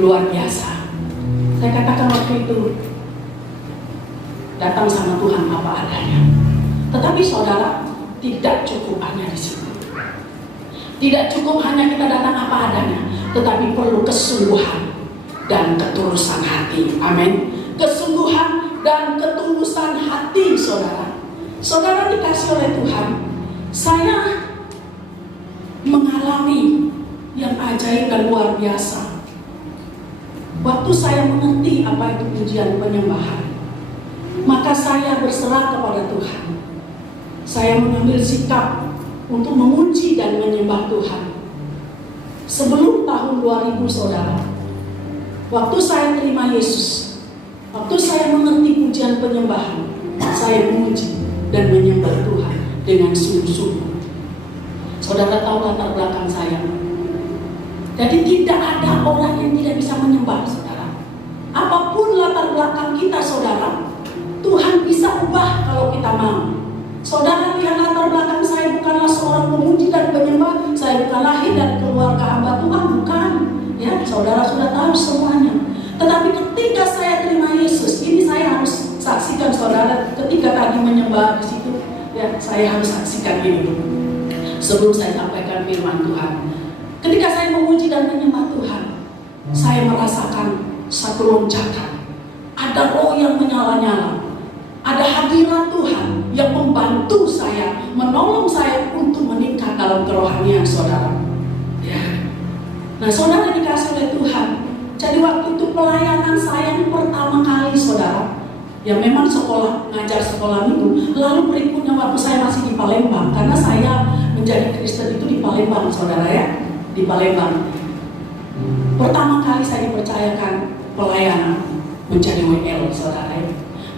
luar biasa. Saya katakan waktu itu, datang sama Tuhan apa adanya. Tetapi saudara, tidak cukup hanya di situ. Tidak cukup hanya kita datang apa adanya, tetapi perlu kesungguhan dan ketulusan hati. Amin. Kesungguhan dan ketulusan hati, saudara. Saudara dikasih oleh Tuhan, saya mengalami yang ajaib dan luar biasa. Waktu saya mengerti apa itu pujian penyembahan, maka saya berserah kepada Tuhan. Saya mengambil sikap untuk memuji dan menyembah Tuhan. Sebelum tahun 2000, saudara, waktu saya terima Yesus, waktu saya mengerti pujian penyembahan, saya memuji dan menyembah Tuhan dengan sungguh-sungguh. Saudara tahu latar belakang saya. Jadi tidak ada orang yang tidak bisa menyembah, saudara. Apapun latar belakang kita, saudara, Tuhan bisa ubah kalau kita mau. Saudara lihat latar belakang saya, bukanlah seorang pemuji dan penyembah. Saya bukan lahir dari keluarga hamba Tuhan, bukan. Ya, saudara sudah tahu semuanya. Tetapi ketika saya terima Yesus, ini saya harus saksikan, saudara. Ketika tadi menyembah di situ, ya, saya harus saksikan ini dulu. Sebelum saya sampaikan firman Tuhan. Ketika saya memuji dan menyembah Tuhan, saya merasakan satu lonjakan. Ada roh yang menyala-nyala. Ada hadirat Tuhan yang membantu saya, menolong saya untuk meningkat dalam kerohanian, saudara. Ya. Nah, saudara dikasih oleh Tuhan. Jadi waktu itu pelayanan saya ini pertama kali, saudara. Ya memang sekolah, ngajar sekolah minggu. Lalu berikutnya waktu saya masih di Palembang, karena saya menjadi Kristen itu di Palembang, saudara ya. Di Palembang. Pertama kali saya dipercayakan pelayanan menjadi WL, saudara.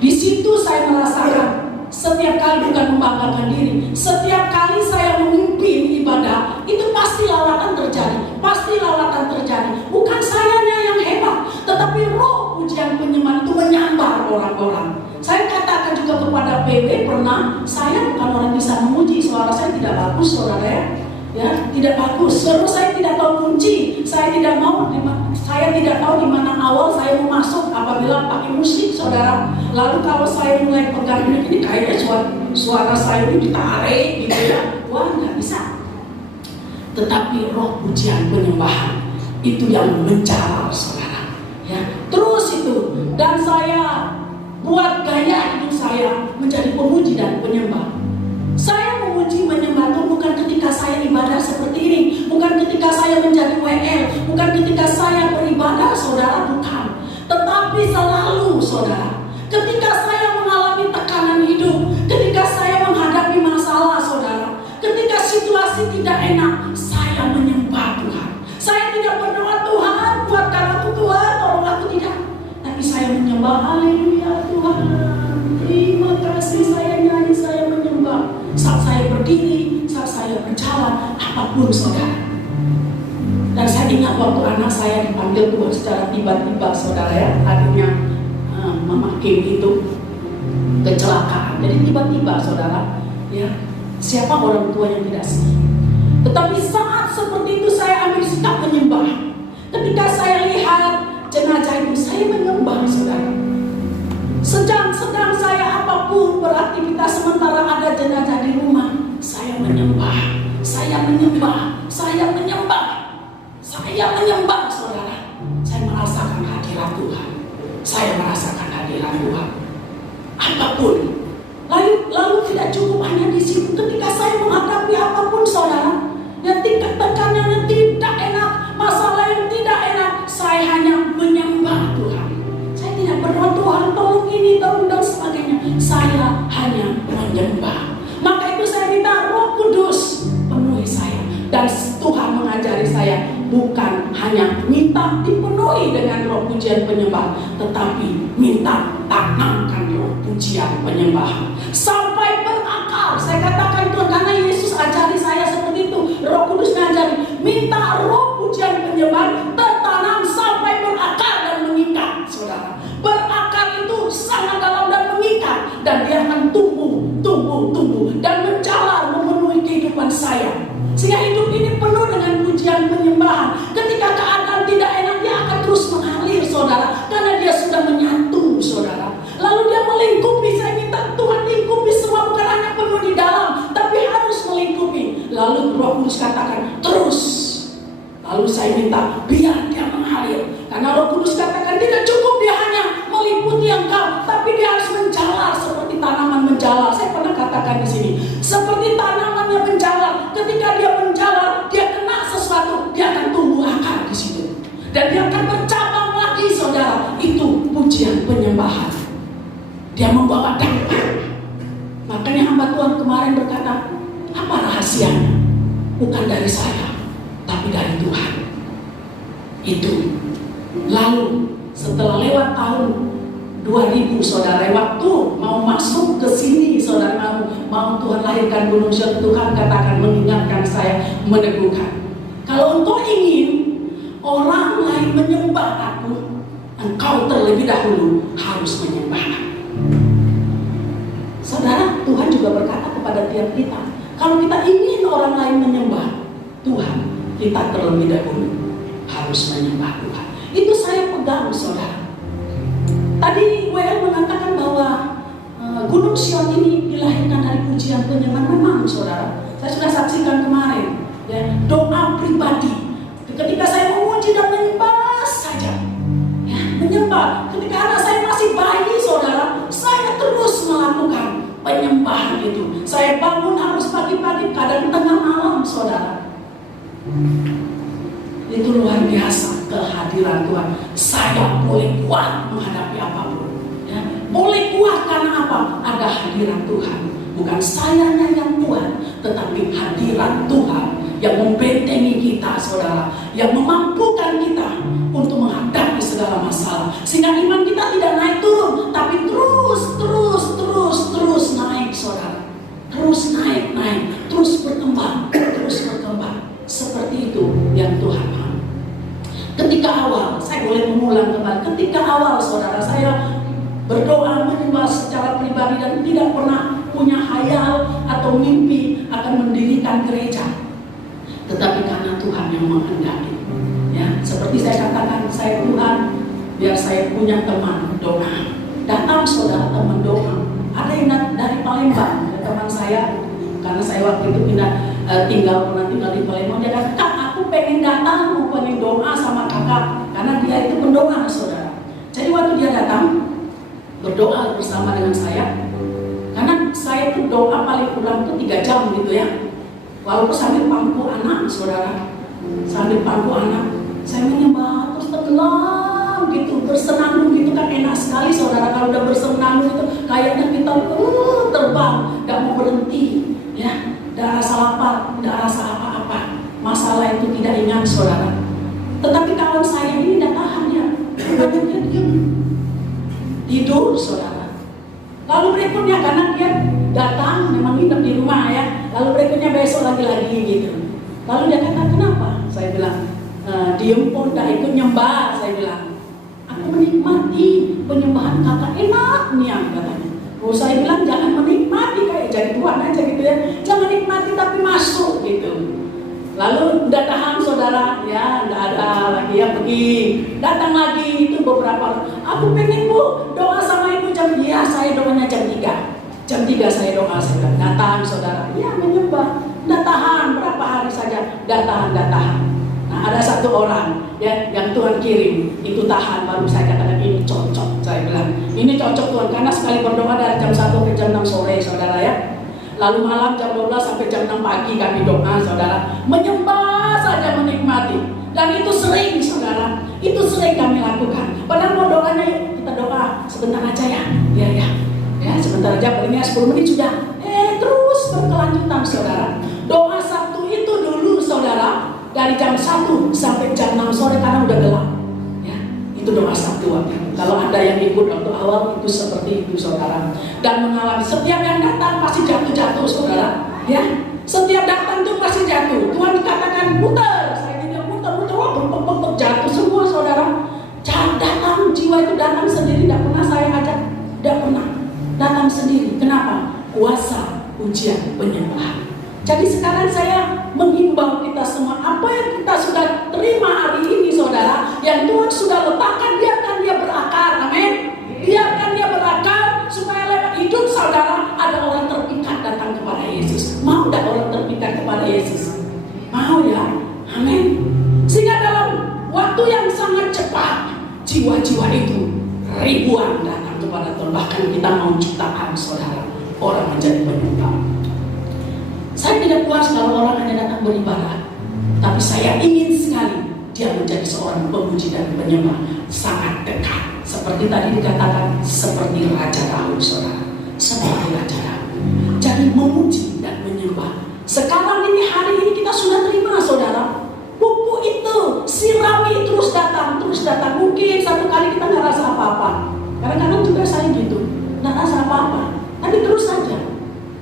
Di situ saya merasakan setiap kali bukan membanggakan diri, setiap kali saya memimpin ibadah itu pasti lawatan terjadi, pasti lawatan terjadi. Bukan sayanya yang hebat, tetapi roh pujian penyembahan itu menyambar orang-orang. Saya katakan juga kepada PB pernah, saya bukan orang bisa memuji, suara saya tidak bagus, saudara ya. Ya, tidak bagus. Terus saya tidak tahu kunci. Saya tidak tahu di mana awal saya mau masuk apabila pakai musik, saudara. Lalu kalau saya mulai pegang ini kayaknya suara saya ini ditarik gitu ya. Wah, nggak bisa. Tetapi roh pujian penyembahan itu yang mencabar, saudara. Ya, terus itu. Dan saya buat gaya hidup saya menjadi pemuji dan penyembah. Saya memuji menyembah Tuhan bukan ketika saya ibadah seperti ini, bukan ketika saya menjadi WL, bukan ketika saya beribadah, saudara, bukan. Tetapi selalu, saudara, ketika saya mengalami tekanan hidup, ketika saya menghadapi masalah, saudara, ketika situasi tidak enak, saya menyembah Tuhan. Saya tidak berdoa, Tuhan, kuatkan aku, Tuhan, tolong aku, tidak. Tapi saya menyembah, haleluya Tuhan. Terima kasih, saya nyanyi, saya menyembah. Saat saya berdiri, saat saya berjalan, apapun, saudara. Dan saya ingat waktu anak saya dipanggil Tuhan secara tiba-tiba, saudara ya. Adiknya Mama Kim itu kecelakaan. Jadi tiba-tiba, saudara, ya, siapa orang tua yang tidak sedih. Tetapi saat seperti itu saya ambil sikap menyembah. Ketika saya lihat jenazah itu, saya menyembah, saudara. Sedang saya apapun beraktivitas, sementara ada jenazah di rumah, saya menyembah, saya menyembah, saya menyembah, saya menyembah, saudara. Saya merasakan hadirat Tuhan, saya merasakan hadirat Tuhan. Apapun, lalu tidak cukup hanya di situ. Ketika saya menghadapi apapun, saudara, yang tingkat tekanan yang tidak enak, masalah yang tidak enak, saya hanya menyembah Tuhan. Saya tidak berdoa, Tuhan tolong ini, tolong dan sebagainya. Saya hanya menyembah. Maka itu saya minta Roh Kudus penuhi saya. Dan Tuhan mengajari saya bukan hanya minta dipenuhi dengan roh pujian penyembah, tetapi minta tanamkan roh pujian penyembah sampai berakar. Saya katakan Tuhan, karena Yesus ajari saya seperti itu. Roh Kudus ngajari, minta roh pujian penyembah tertanam sampai berakar dan mengikat, saudara. Berakar itu sangat dalam dan mengikat, dan dia akan tumbuh dan menjalar memenuhi kehidupan saya. Sehingga hidup ini penuh dengan pujian penyembahan. Ketika keadaan tidak enak, dia akan terus Dan dia akan bercabang lagi, saudara. Itu pujian penyembahan. Dia membawa dampak. Makanya hamba Tuhan kemarin berkata, apa rahasianya? Bukan dari saya, tapi dari Tuhan. Itu. Lalu setelah lewat tahun 2000, saudara, waktu mau masuk ke sini, saudara, mau Tuhan lahirkan Gunung Syur, Tuhan katakan, mengingatkan saya, meneguhkan, kalau engkau ingin orang lain menyembah aku, engkau terlebih dahulu harus menyembah aku. Saudara, Tuhan juga berkata kepada tiap kita, kalau kita ingin orang lain menyembah Tuhan, kita terlebih dahulu harus menyembah Tuhan. Itu saya pegang, saudara. Tadi WL mengatakan bahwa Gunung Sion ini dilahirkan dari pujian penyembahan. Memang, saudara, saya sudah saksikan kemarin, ya, doa pribadi. Ketika saya memuji dan menyembah saja, ya, menyembah. Ketika anak saya masih bayi, saudara, saya terus melakukan penyembahan itu. Saya bangun harus pagi-pagi, kadang tengah malam, saudara. Itu luar biasa kehadiran Tuhan. Saya boleh kuat menghadapi apapun, ya. Boleh kuat karena apa? Ada hadiran Tuhan. Bukan sayanya yang kuat, tetapi hadiran Tuhan yang membentengi kita, saudara, yang memampukan kita untuk menghadapi segala masalah. Sehingga iman kita tidak naik turun, tapi terus naik, saudara. Terus naik, terus berkembang. Seperti itu yang Tuhan mau. Ketika awal, saya boleh mengulang kembali. Ketika awal, saudara, saya berdoa menyembah secara pribadi dan tidak pernah punya hayal atau mimpi akan mendirikan gereja. Tetapi karena Tuhan yang menghendaki, ya, seperti saya katakan, saya Tuhan, biar saya punya teman doa. Datang, saudara, teman doa. Ada yang dari Palembang, teman saya, karena saya waktu itu pernah tinggal di Palembang. Dia kata, Kak, aku pengen datang, mau pengen doa sama kakak, karena dia itu pendoa, saudara. Jadi waktu dia datang, berdoa bersama dengan saya, karena saya itu doa paling kurang itu 3 jam gitu ya. Walaupun sambil pangku anak, saudara, sambil pangku anak, saya menyembah terus tenggelam gitu, bersenandung gitu kan enak sekali, saudara. Kalau udah bersenandung itu kayaknya kita terbang, gak mau berhenti, ya, gak rasa lapar, gak rasa apa-apa. Masalah itu tidak ingat, saudara. Tetapi kawan saya ini gak tahan, ya, dia diam, tidur, saudara. Lalu berikutnya karena dia datang memang hidup di rumah, ya. Lalu berikutnya besok lagi gitu. Lalu dia kata, kenapa? Saya bilang, diem pun tak ikut nyembah. Saya bilang, aku menikmati penyembahan kakak, enak nih, katanya. Oh, saya bilang jangan menikmati kayak jadi Tuhan aja gitu ya. Jangan nikmati tapi masuk gitu. Lalu udah tahan, saudara, ya, nggak ada lagi, ya, pergi. Datang lagi itu beberapa, aku pengen Bu doa sama ibu jam, ya, saya doanya jam 3. Jam 3 saya doa, saya datang, saudara, ya, menyembah. Nggak tahan, berapa hari saja, nggak tahan. Nah, ada satu orang, ya, yang Tuhan kirim, itu tahan, baru saya katakan ini cocok. Saya bilang, ini cocok Tuhan, karena sekali berdoa dari jam 1 ke jam 6 sore, saudara, ya. Lalu malam jam 12 sampai jam 6 pagi kami doa, saudara. Menyembah saja, menikmati. Dan itu sering, saudara. Itu sering kami lakukan. Padahal mau doanya, yuk kita doa sebentar aja, ya. Ya, sebentar aja, palingnya 10 menit sudah. Terus berkelanjutan, saudara. Doa Sabtu itu dulu, saudara, dari jam 1 sampai jam 6 sore karena udah gelap. Ya, itu doa Sabtu waktu. Kalau ada yang ikut waktu awal itu seperti itu, saudara. Dan mengalami setiap yang datang pasti jatuh, saudara. Ya, setiap datang tuh pasti jatuh. Tuhan katakan putar, saya tidak putar, buk, jatuh semua, saudara. Datang, jiwa itu datang sendiri, tidak pernah saya ajak, tidak pernah. Datang sendiri. Kenapa? Kuasa ujian penyembahan. Jadi sekarang saya menghimbau kita semua, apa yang kita sudah terima hari ini, saudara, yang Tuhan sudah letakkan, biarkan dia berakar, amin. Biarkan dia berakar, supaya lewat hidup saudara ada orang terpikat datang kepada Yesus. Mau tidak orang terpikat kepada Yesus? Mau, ya, amin. Sehingga dalam waktu yang sangat cepat, jiwa-jiwa itu ribuan datang kepada Tuhan. Bahkan kita mau jutaan, saudara, orang menjadi penyembah. Saya tidak puas kalau orang hanya datang beribadah, tapi saya ingin sekali dia menjadi seorang pemuji dan penyembah sangat dekat. Seperti tadi dikatakan, seperti Raja Daud, saudara. Seperti Raja Daud. Jadi memuji dan menyembah. Sekarang ini, hari ini kita sudah terima, saudara. Pupuk itu, sirami terus datang, terus datang. Mungkin satu kali kita nggak rasa apa-apa. Kadang-kadang juga saya gitu, nggak rasa apa-apa. Tapi terus saja.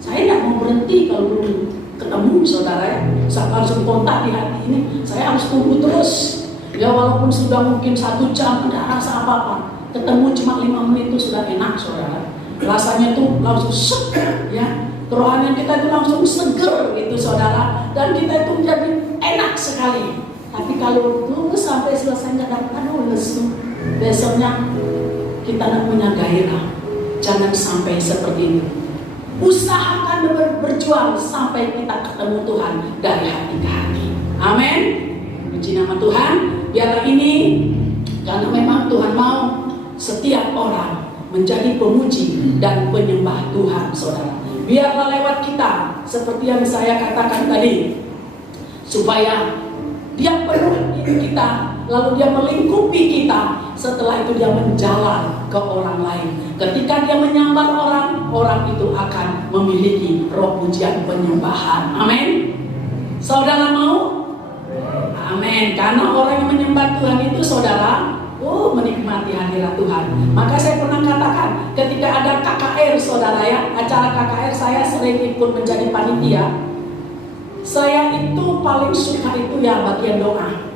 Saya nggak mau berhenti kalau belum ketemu, saudara ya. Saya harus kontak di hati ini. Saya harus tunggu terus. Ya walaupun sudah mungkin 1 jam, nggak rasa apa-apa. Ketemu cuma 5 menit itu sudah enak, saudara. Rasanya tuh langsung seger, ya. Kerohanian kita itu langsung seger gitu, saudara. Dan kita itu menjadi enak sekali. Tapi kalau tunggu sampai selesai nggak dapat, aduh lesu. Besoknya kita tidak punya gairah. Jangan sampai seperti itu. Usahakan berjuang sampai kita ketemu Tuhan dari hati ke hati. Amin. Puji nama Tuhan. Biarlah ini, karena memang Tuhan mau setiap orang menjadi pemuji dan penyembah Tuhan, saudara. Biarlah lewat kita, seperti yang saya katakan tadi, supaya dia penuh kita, lalu dia melingkupi kita. Setelah itu dia menjalar ke orang lain. Ketika dia menyambar orang, orang itu akan memiliki roh pujian penyembahan. Amin. Saudara mau? Amin. Karena orang yang menyembah Tuhan itu, saudara, menikmati hadirat Tuhan. Maka saya pernah katakan, ketika ada KKR, saudara ya, acara KKR saya sering ikut menjadi panitia. Saya itu paling suka itu ya bagian doa.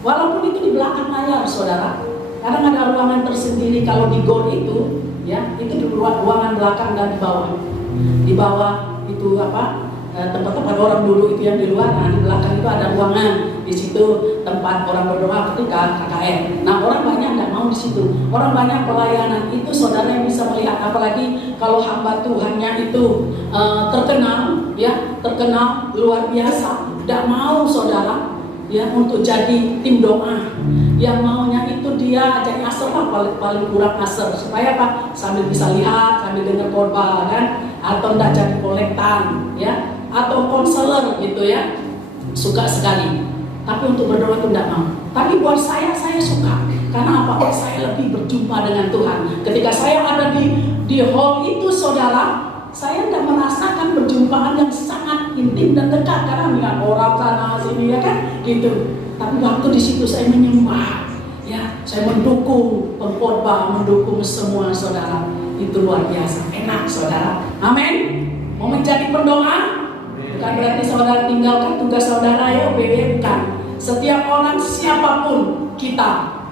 Walaupun itu di belakang layar, saudara. Kadang ada ruangan tersendiri kalau di GOR itu, ya, itu di ruangan belakang dan di bawah. Di bawah itu tempat-tempat orang dulu itu yang di luar. Nah, di belakang itu ada ruangan. Di situ tempat orang berdoa ketika KKR. Nah, orang banyak nggak mau di situ. Orang banyak pelayanan itu, saudara yang bisa melihat. Apalagi kalau hamba Tuhannya itu terkenal, ya, terkenal luar biasa. Nggak mau, saudara, ya, untuk jadi tim doa. Yang maunya itu dia jadi aser lah, paling kurang aser. Supaya apa? Sambil bisa lihat, sambil dengar khotbah kan, atau enggak jadi kolektan, ya, atau konselor gitu ya. Suka sekali. Tapi untuk berdoa itu enggak mau. Tapi buat saya suka. Karena apa? Saya lebih berjumpa dengan Tuhan. Ketika saya ada di hall itu, saudara, saya tidak merasakan perjumpaan yang sangat intim dan dekat karena melihat orang sana sini, ya kan, gitu. Tapi waktu di situ saya menyembah, ya, saya mendukung pengkhotbah, mendukung semua saudara. Itu luar biasa, enak, saudara. Amin. Mau menjadi pendoa? Bukan berarti saudara tinggalkan tugas saudara ya, bukan. Setiap orang, siapapun kita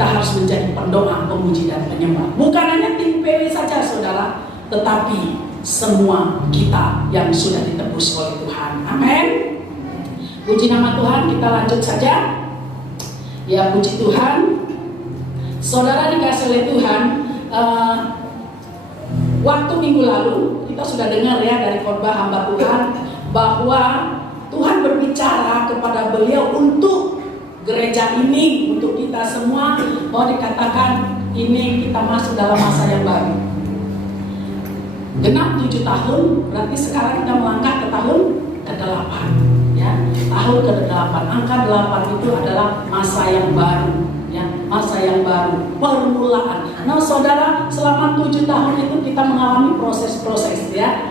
harus menjadi pendoa, pemuji dan penyembah. Bukan hanya tim PW saja, saudara, tetapi semua kita yang sudah ditebus oleh Tuhan. Amin. Puji nama Tuhan, kita lanjut saja. Ya, puji Tuhan. Saudara dikasih oleh Tuhan, waktu minggu lalu kita sudah dengar ya dari khotbah hamba Tuhan bahwa Tuhan berbicara kepada beliau untuk gereja ini, untuk kita semua, bahwa dikatakan ini kita masuk dalam masa yang baru. Genap 7 tahun, berarti sekarang kita melangkah ke tahun ke-8, ya. Tahun ke-8, angka 8 itu adalah masa yang baru, ya, masa yang baru, permulaan. Nah, saudara, selama 7 tahun itu kita mengalami proses-proses, ya,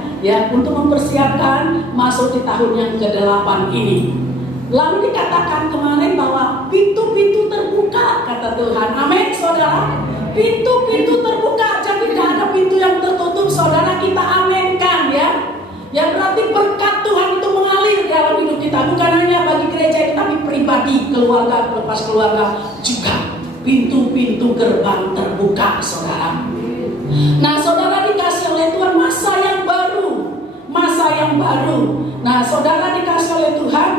untuk mempersiapkan masuk di tahun yang ke-8 ini. Lalu dikatakan kemarin bahwa pintu-pintu terbuka, kata Tuhan. Amin, saudara. Pintu-pintu terbuka, jadi tidak ada pintu yang tertutup, saudara, kita aminkan, ya. Ya, berarti berkat Tuhan itu mengalir dalam hidup kita, bukan hanya bagi gereja ini, tapi pribadi, keluarga, lepas keluarga juga. Pintu-pintu gerbang terbuka, saudara. Nah, saudara dikasih oleh Tuhan masa yang baru, masa yang baru. Nah, saudara dikasih oleh Tuhan,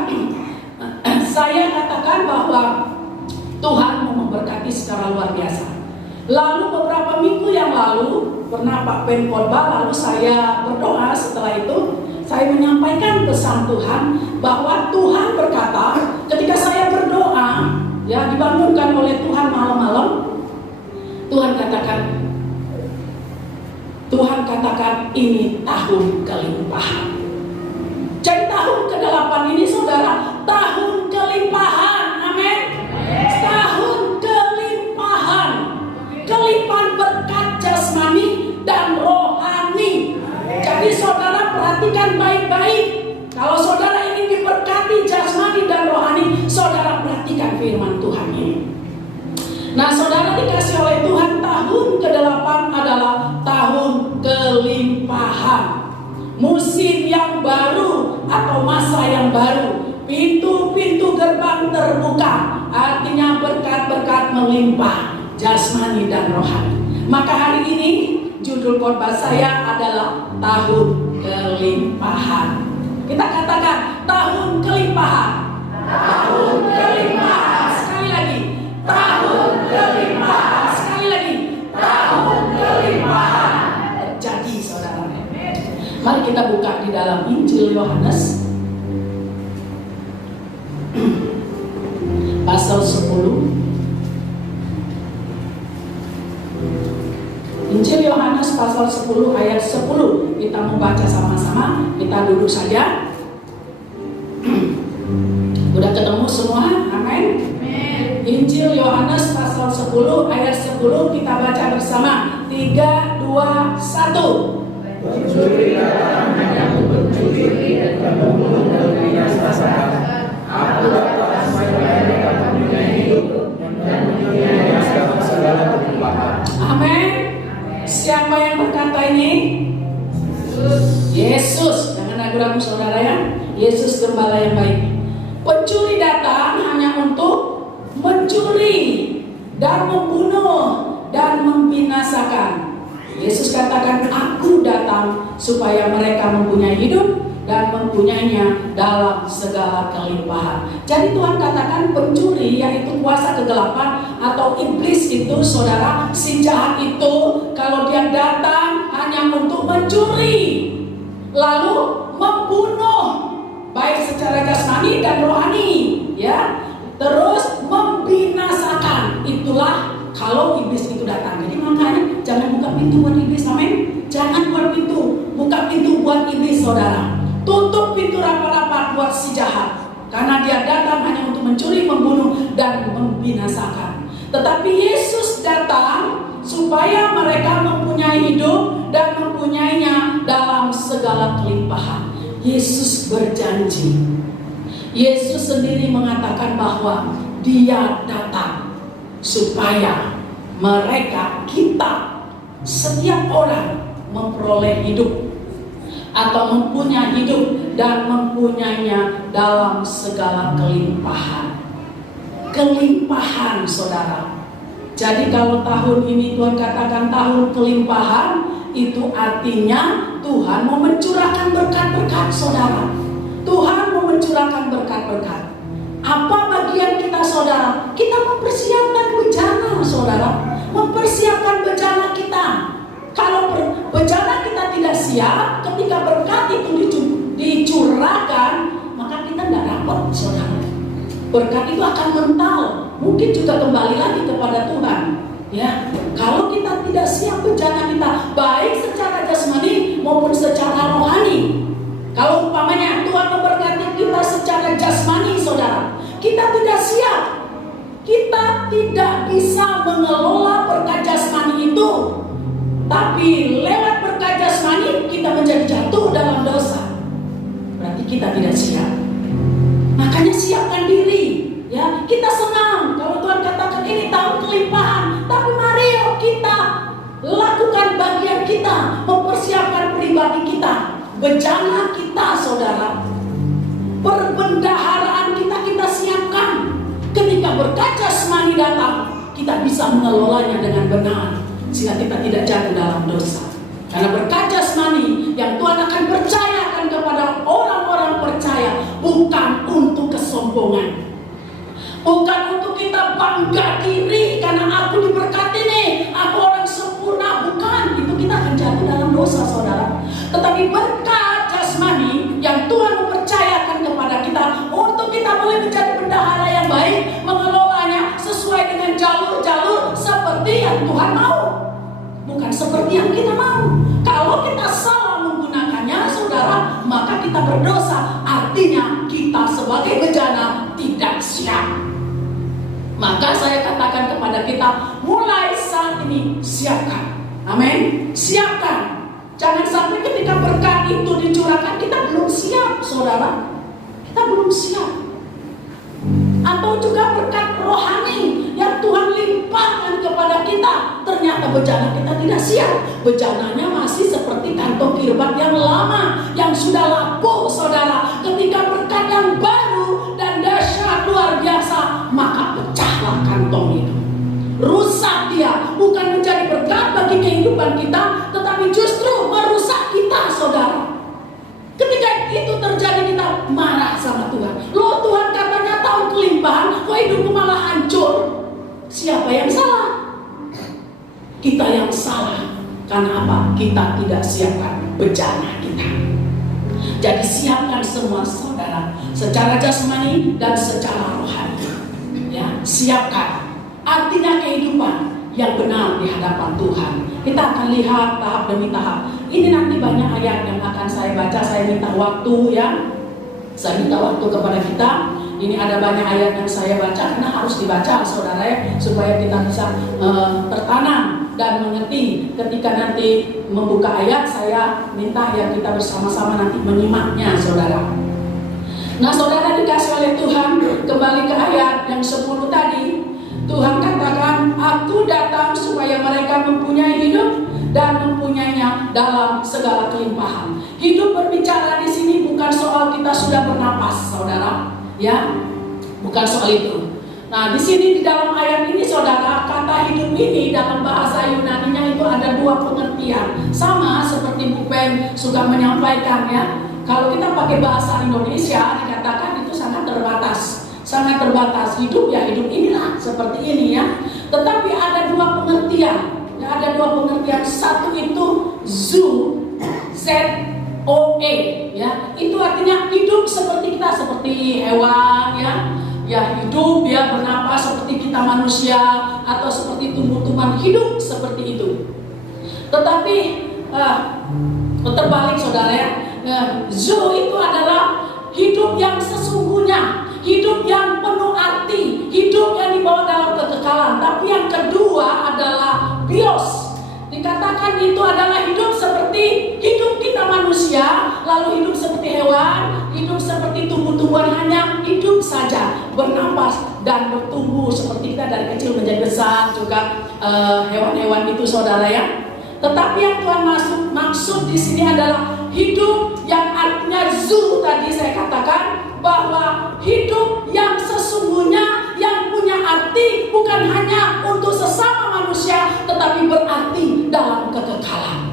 saya katakan bahwa Tuhan mau memberkati secara luar biasa. Lalu beberapa minggu yang lalu pernah Pak Ben khotbah, lalu saya berdoa. Setelah itu saya menyampaikan pesan Tuhan bahwa Tuhan berkata, ketika saya berdoa, ya, dibangunkan oleh Tuhan malam-malam, Tuhan katakan ini tahun kelimpahan. Jadi tahun ke-8 ini, saudara, tahun kelimpahan. Nah, saudara dikasih oleh Tuhan, tahun ke-8 adalah tahun kelimpahan. Musim yang baru atau masa yang baru. Pintu-pintu gerbang terbuka, artinya berkat-berkat melimpah, jasmani dan rohani. Maka hari ini judul khotbah saya adalah tahun kelimpahan. Kita katakan tahun kelimpahan. Tahun kelimpahan. Sekali lagi, tahun kelimpahan. Sekali lagi, tahun kelimpahan. Jadi saudara, mari kita buka di dalam Injil Yohanes pasal 10. Injil Yohanes pasal 10 ayat 10. Kita membaca sama-sama. Kita duduk saja. Udah ketemu semua? Amin. Injil Yohanes pasal 10 ayat 10 kita baca bersama. 3, 2, 1. Pencuri datang hanya untuk mencuri dan membunuh dan membinasakan. Aku datang supaya mereka mempunyai hidup dan mempunyai segala kelimpahan. Amin. Siapa yang berkata ini? Yesus. Jangan ragu-ragu saudara ya. Yesus gembala yang baik. Pencuri datang hanya untuk mencuri dan membunuh dan membinasakan. Yesus katakan, aku datang supaya mereka mempunyai hidup dan mempunyainya dalam segala kelimpahan. Jadi Tuhan katakan pencuri, yaitu kuasa kegelapan atau iblis itu, saudara, si jahat itu, kalau dia datang hanya untuk mencuri, lalu membunuh, baik secara jasmani dan rohani, ya, terus membinasakan. Itulah kalau iblis itu datang. Jadi makanya jangan buka pintu buat iblis, amin. Jangan buat pintu, buka pintu buat iblis, saudara. Tutup pintu rapat-rapat buat si jahat, karena dia datang hanya untuk mencuri, membunuh, dan membinasakan. Tetapi Yesus datang supaya mereka mempunyai hidup dan mempunyainya dalam segala kelimpahan. Yesus berjanji. Yesus sendiri mengatakan bahwa Dia datang supaya mereka, kita, setiap orang memperoleh hidup atau mempunyai hidup dan mempunyainya dalam segala kelimpahan. Kelimpahan, saudara. Jadi kalau tahun ini Tuhan katakan tahun kelimpahan, itu artinya Tuhan mau mencurahkan berkat-berkat, saudara. Tuhan mau mencurahkan berkat-berkat. Apa bagian kita, saudara? Kita mempersiapkan bencana, saudara. Mempersiapkan bencana kita. Kalau bencana kita tidak siap, ketika berkat itu dicurahkan, maka kita tidak dapat, saudara. Berkat itu akan mental, mungkin juga kembali lagi kepada Tuhan. Ya, kalau kita tidak siap bencana kita, baik secara jasmani maupun secara rohani. Kalau umpamanya Tuhan memberkati kita secara jasmani, saudara, kita tidak siap, kita tidak bisa mengelola berkat jasmani itu. Tapi lewat berkat jasmani kita menjadi jatuh dalam dosa. Berarti kita tidak siap. Makanya siapkan diri. Ya, kita senang kalau Tuhan katakan ini tahun kelimpahan. Tapi mari yuk kita lakukan bagian kita, mempersiapkan pribadi kita, bencana kita, saudara. Perbendaharaan kita siapkan. Ketika berkat jasmani datang, kita bisa mengelolanya dengan benar, sehingga kita tidak jatuh dalam dosa. Karena berkat jasmani yang Tuhan akan percayakan kepada orang-orang percaya, bukan untuk kesombongan, bukan untuk kita bangga diri karena aku diberkati nih, aku orang sempurna, bukan. Itu kita akan jatuh dalam dosa, saudara. Tetapi berkat jasmani yang Tuhan mempercayakan kepada kita untuk kita boleh menjadi bendahara yang baik, mengelolanya sesuai dengan jalur-jalur seperti yang Tuhan mau, bukan seperti yang kita mau. Kalau kita salah menggunakannya, saudara, maka kita berdosa. Artinya kita sebagai bejana tidak siap. Maka saya katakan kepada kita, mulai saat ini siapkan. Amin. Siapkan. Jangan sampai ketika berkat itu dicurahkan kita belum siap, saudara. Kita belum siap. Atau juga berkat rohani yang Tuhan limpah bejana kita tidak siap. Bejananya masih seperti kantong kirbat yang lama, yang sudah lapuk, saudara. Ketika berkat yang baru dan dahsyat luar biasa, maka pecahlah kantong itu. Rusak dia, bukan menjadi berkat bagi kehidupan kita, tetapi justru merusak kita, saudara. Ketika itu terjadi, kita marah sama Tuhan. Loh, Tuhan katanya tahun kelimpahan, kok hidupku malah hancur? Siapa yang salah? Kita yang salah. Karena apa? Kita tidak siapkan bejana kita. Jadi siapkan semua, saudara, secara jasmani dan secara rohani. Ya, siapkan. Artinya kehidupan yang benar di hadapan Tuhan. Kita akan lihat tahap demi tahap. Ini nanti banyak ayat yang akan saya baca. Saya minta waktu, ya. Saya minta waktu kepada kita. Ini ada banyak ayat yang saya baca karena harus dibaca, saudara, ya, supaya kita bisa tertanam dan mengerti. Ketika nanti membuka ayat, saya minta ya kita bersama-sama nanti menyimaknya, saudara. Nah, saudara dikasih oleh Tuhan, kembali ke ayat yang 10 tadi. Tuhan katakan, aku datang supaya mereka mempunyai hidup dan mempunyainya dalam segala kelimpahan. Hidup berbicara di sini bukan soal kita sudah bernapas, saudara, ya, bukan soal itu. Nah, di sini di dalam ayat ini, saudara, kata hidup ini dalam bahasa Yunaninya itu ada dua pengertian. Sama seperti Bu Pen suka menyampaikan, ya. Kalau kita pakai bahasa Indonesia dikatakan itu sangat terbatas. Sangat terbatas. Hidup ya hidup inilah seperti ini, ya. Tetapi ada dua pengertian. Ya, ada dua pengertian. Satu itu Z-O-E, ya. Itu artinya hidup seperti kita, seperti hewan, ya. Ya, hidup ya bernapas seperti kita manusia, atau seperti tumbuh-tumbuhan, hidup seperti itu. Tetapi terbalik, saudara, ya. Zo itu adalah hidup yang sesungguhnya, hidup yang penuh arti, hidup yang dibawa dalam kekekalan. Tapi yang kedua adalah bios. Dikatakan itu adalah hidup seperti hidup kita manusia, lalu hidup seperti hewan, hidup seperti tumbuh-tumbuhan, hanya hidup saja, bernapas dan bertumbuh seperti kita dari kecil menjadi besar, juga hewan-hewan itu, saudara, ya. Tetapi yang Tuhan maksud di sini adalah hidup yang artinya zu tadi saya katakan, bahwa hidup yang sesungguhnya, yang punya arti bukan hanya untuk sesama manusia, tetapi berarti dalam kekekalan.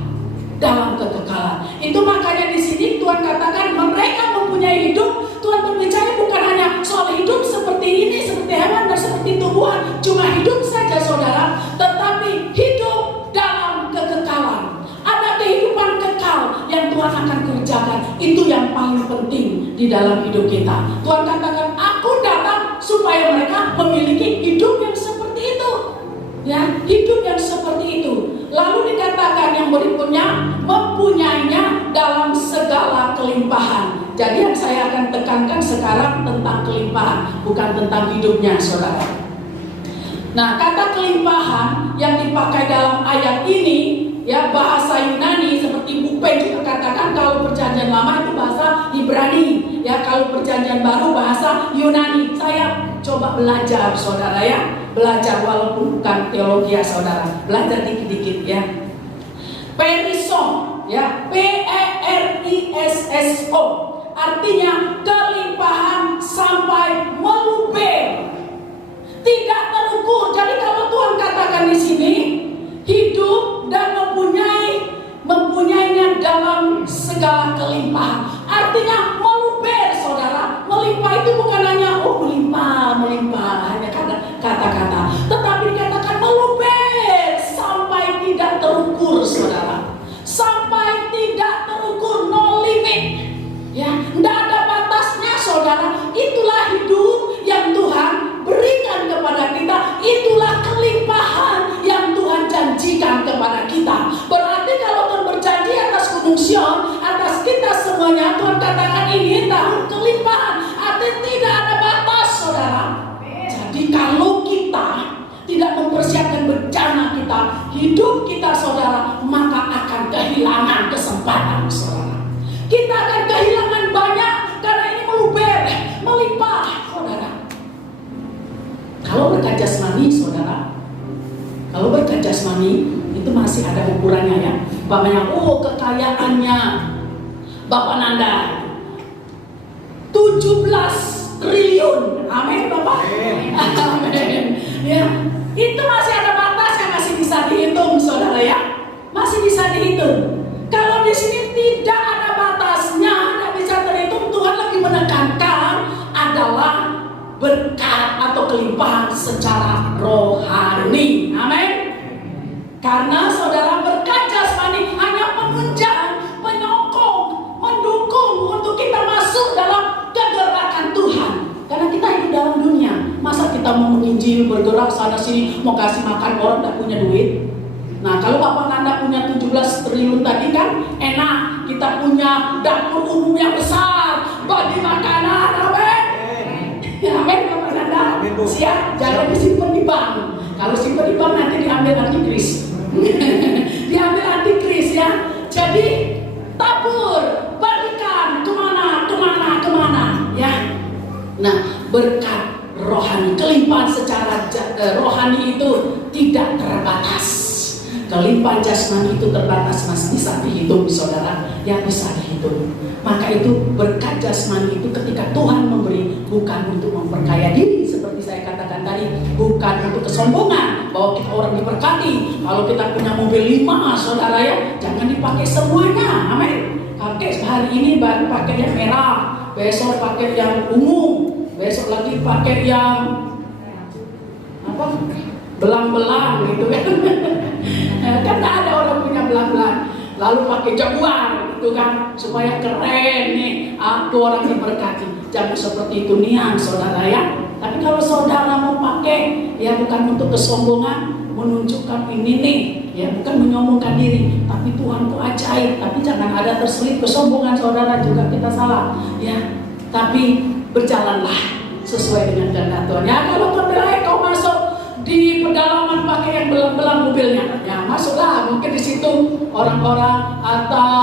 Dalam kekekalan. Itu makanya di sini Tuhan katakan mereka mempunyai hidup. Tuhan berbicara bukan hanya soal hidup seperti ini, seperti hewan dan seperti tumbuhan, cuma hidup saja, saudara, tetapi hidup dalam kekekalan. Ada kehidupan kekal yang Tuhan akan kerjakan. Itu yang paling penting di dalam hidup kita. Tuhan katakan, aku datang supaya mereka memiliki hidup yang seperti itu, ya, hidup yang seperti itu. Lalu dikatakan yang berikutnya, mempunyainya dalam segala kelimpahan. Jadi yang saya akan tekankan sekarang tentang kelimpahan, bukan tentang hidupnya, saudara. Nah, kata kelimpahan yang dipakai dalam ayat ini, ya, bahasa Yunani seperti Bu Pen juga katakan, kalau perjanjian lama itu bahasa Ibrani, ya, kalau perjanjian baru bahasa Yunani. Saya coba belajar, saudara, ya, belajar walaupun bukan teologi, ya, saudara, belajar dikit-dikit, ya. Perisso, ya, P-E-R-I-S-S-O, artinya kelimpahan sampai meluber, tidak terukur. Jadi kalau Tuhan katakan di sini hidup dan mempunyainya dalam segala kelimpahan, artinya meluber, saudara. Melimpah itu bukan hanya melimpah hanya kata-kata, tetapi dikatakan meluber sampai tidak terukur, saudara. Sampai tidak terukur, no limit, ya, tidak ada batasnya, saudara. Itulah hidup yang Tuhan berikan kepada kita. Itulah kelimpahan yang Tuhan janjikan kepada kita. Berarti kalau Tuhan berjanji atas Gunung Sion, atas kita semuanya, Tuhan katakan ini tahun kelimpahan. Artinya tidak ada batas, saudara. Jadi kalau kita tidak mempersiapkan bencana kita, hidup kita, saudara, maka akan kehilangan kesempatan, saudara. Kita akan kehilangan banyak karena ini meluber, melimpah, saudara. Kalau berkat jasmani, saudara, kalau berkat jasmani masih ada ukurannya ya. Umpamanya, kekayaannya Bapak Nanda 17 triliun. Amin Bapak. Amin. Ya, itu masih ada batasnya, masih bisa dihitung saudara ya. Masih bisa dihitung. Kalau di sini tidak ada batasnya, tidak bisa terhitung, Tuhan lagi menekankan adalah berkat atau kelimpahan secara rohani. Amin. Karena saudara, berkat jasmani hanya penunjang, penyokong, mendukung untuk kita masuk dalam kegerakan Tuhan. Karena kita hidup dalam dunia, masa kita mau menginjil, bergerak sana sini, mau kasih makan orang tidak punya duit. Nah, kalau Bapak Nanda punya 17 triliun tadi kan enak, kita punya dapur umum yang besar, bagi makanan. Amin. Amin Bapak Nanda. Siap, jangan disimpan di bank. Kalau simpan di bank nanti diambil antikris. Diambil antikris ya. Jadi tabur, bagikan kemana ya. Nah, berkat rohani, kelimpahan secara rohani itu tidak terbatas. Kelimpahan jasmani itu terbatas, mas, bisa dihitung saudara, yang bisa dihitung. Maka itu berkat jasmani itu ketika Tuhan memberi, bukan untuk memperkaya diri seperti saya katakan tadi, bukan untuk kesombongan bahwa kita orang diberkati. Kalau kita punya mobil 5 saudara ya, jangan dipakai semuanya. Amin. Pakai hari ini baru pakai yang merah, besok pakai yang ungu, besok lagi pakai yang apa? Belang-belang gitu kan. Kan tak ada orang punya belang-belang. Lalu pakai Jaguar gitu kan, supaya keren nih, aku orang diberkati. Jangan seperti itu niang saudara ya. Tapi kalau saudara mau pakai, ya bukan untuk kesombongan, menunjukkan ini nih, ya bukan menyombongkan diri, tapi Tuhan tuh ajaib. Tapi jangan ada terselip kesombongan saudara, juga kita salah ya. Tapi berjalanlah sesuai dengan kehendak Tuhan. Ya kalau kau masuk di pedalaman pakai yang belang-belang mobilnya, ya masuklah. Mungkin di situ orang-orang atau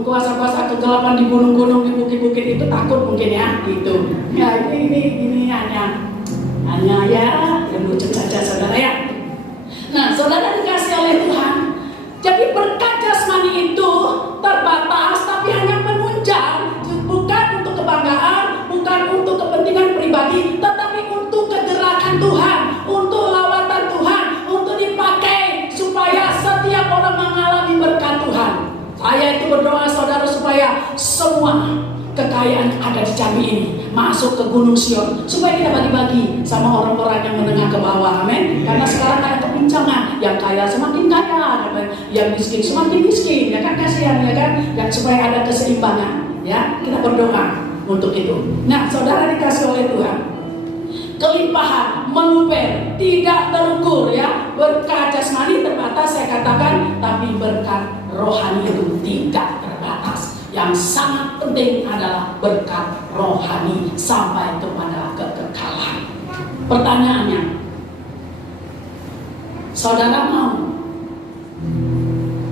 kuasa-kuasa kegelapan di gunung-gunung, di bukit-bukit itu takut mungkin ya, gitu. Ya ini hanya ya yang lucu saja saudara ya. Nah saudara dikasih oleh Tuhan, jadi berkat jasmani itu terbatas, tapi hanya penunjang, bukan untuk kebanggaan, bukan untuk kepentingan pribadi, tetapi untuk kegerakan Tuhan, untuk lawatan Tuhan, untuk dipakai supaya setiap orang mengalami berkat Tuhan. Saya itu berdoa saudara supaya semua kekayaan ada di Jambi ini masuk ke Gunung Sion, supaya kita bagi-bagi sama orang-orang yang menengah ke bawah. Amin. Karena sekarang ada kepincangan, yang kaya semakin kaya, yang miskin semakin miskin, ya kan, kasihan ya kan, dan supaya ada keseimbangan ya. Kita berdoa untuk itu. Nah saudara dikasih oleh Tuhan, kelimpahan meluber, tidak terukur ya. Berkat jasmani terbatas saya katakan, tapi berkat rohani itu tidak terbatas. Yang sangat penting adalah berkat rohani sampai kepada kekekalan. Pertanyaannya, saudara mau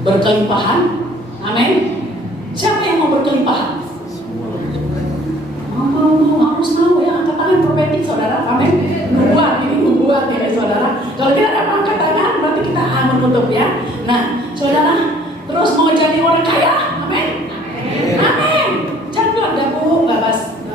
berkelimpahan? Amin. Siapa yang mau berkelimpahan? Harus mau ya, angkat tangan profetik saudara. Amin. Nubuat ya saudara. Kalau tidak ada angkat tangan berarti kita menutup ya. Nah saudara, terus mau jadi orang kaya? Amin. Amin. Jangan bilang dah bu,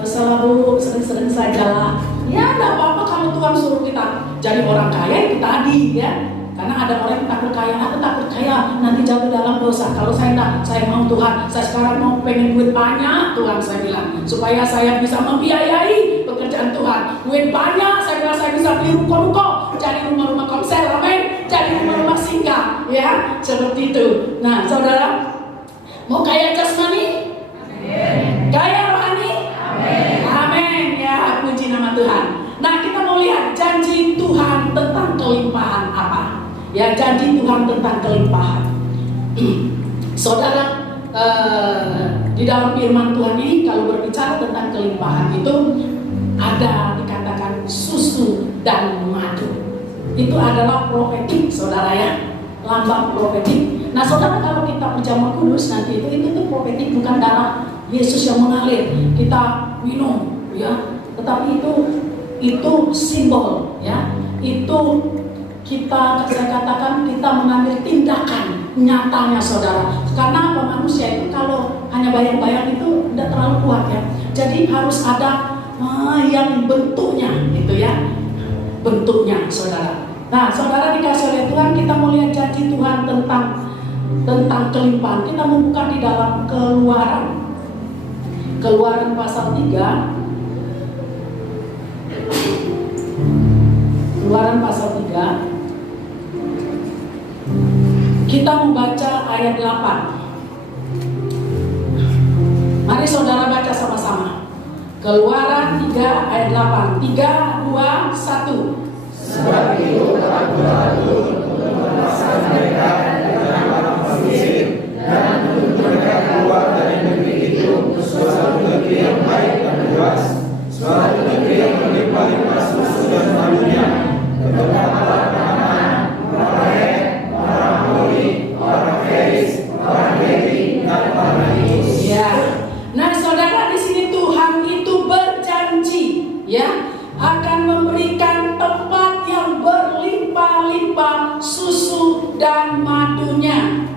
selalu sering-sering saja lah. Ya tidak apa-apa kalau Tuhan suruh kita jadi orang kaya itu tadi ya. Karena ada orang yang takut kaya, aku takut kaya nanti jatuh dalam dosa. Kalau saya enggak, saya mau Tuhan, saya sekarang mau pengen duit banyak, Tuhan saya bilang, supaya saya bisa membiayai pekerjaan Tuhan. Duit banyak, saya bilang saya bisa beli ruko-ruko, jadi rumah-rumah konser, amin, jadi rumah-rumah singgah, ya, seperti itu. Nah, saudara, mau kaya jasmani? Amin. Kaya rohani? Amin. Amin, ya, puji nama Tuhan. Nah, kita mau lihat janji Tuhan tentang kelimpahan apa? Ya, janji Tuhan tentang kelimpahan. Saudara, di dalam firman Tuhan ini kalau berbicara tentang kelimpahan itu ada dikatakan susu dan madu. Itu adalah profetik, saudara ya, lambang profetik. Nah, saudara, kalau kita berjamah kudus nanti itu profetik, bukan darah Yesus yang mengalir kita minum, ya, tetapi itu simbol, ya, itu saya katakan kita mengambil tindakan nyatanya saudara. Karena apa, manusia itu kalau hanya bayang-bayang itu tidak terlalu kuat ya. Jadi harus ada yang bentuknya gitu ya, bentuknya saudara. Nah saudara dikasih oleh Tuhan, kita mau lihat janji Tuhan tentang kelimpahan. Kita membuka di dalam Keluaran pasal 3. Keluaran pasal 3. Kita membaca ayat 8. Mari saudara baca sama-sama. Keluaran 3 ayat 8. 3, 2, 1. Sebab itu telah berlalu untuk melepaskan mereka dari orang Mesir dan untuk mereka keluar dari negeri itu ke suatu negeri yang baik dan luas, suatu negeri yang berlimpah-limpah susu dan madunya, ke tempat orang Kanaan, orang Het, orang Amori, orang Feris, orang Heti, dan orang Yebus. Ya. Nah saudara, di sini Tuhan itu berjanji ya akan memberikan tempat yang berlimpah-limpah susu dan madunya.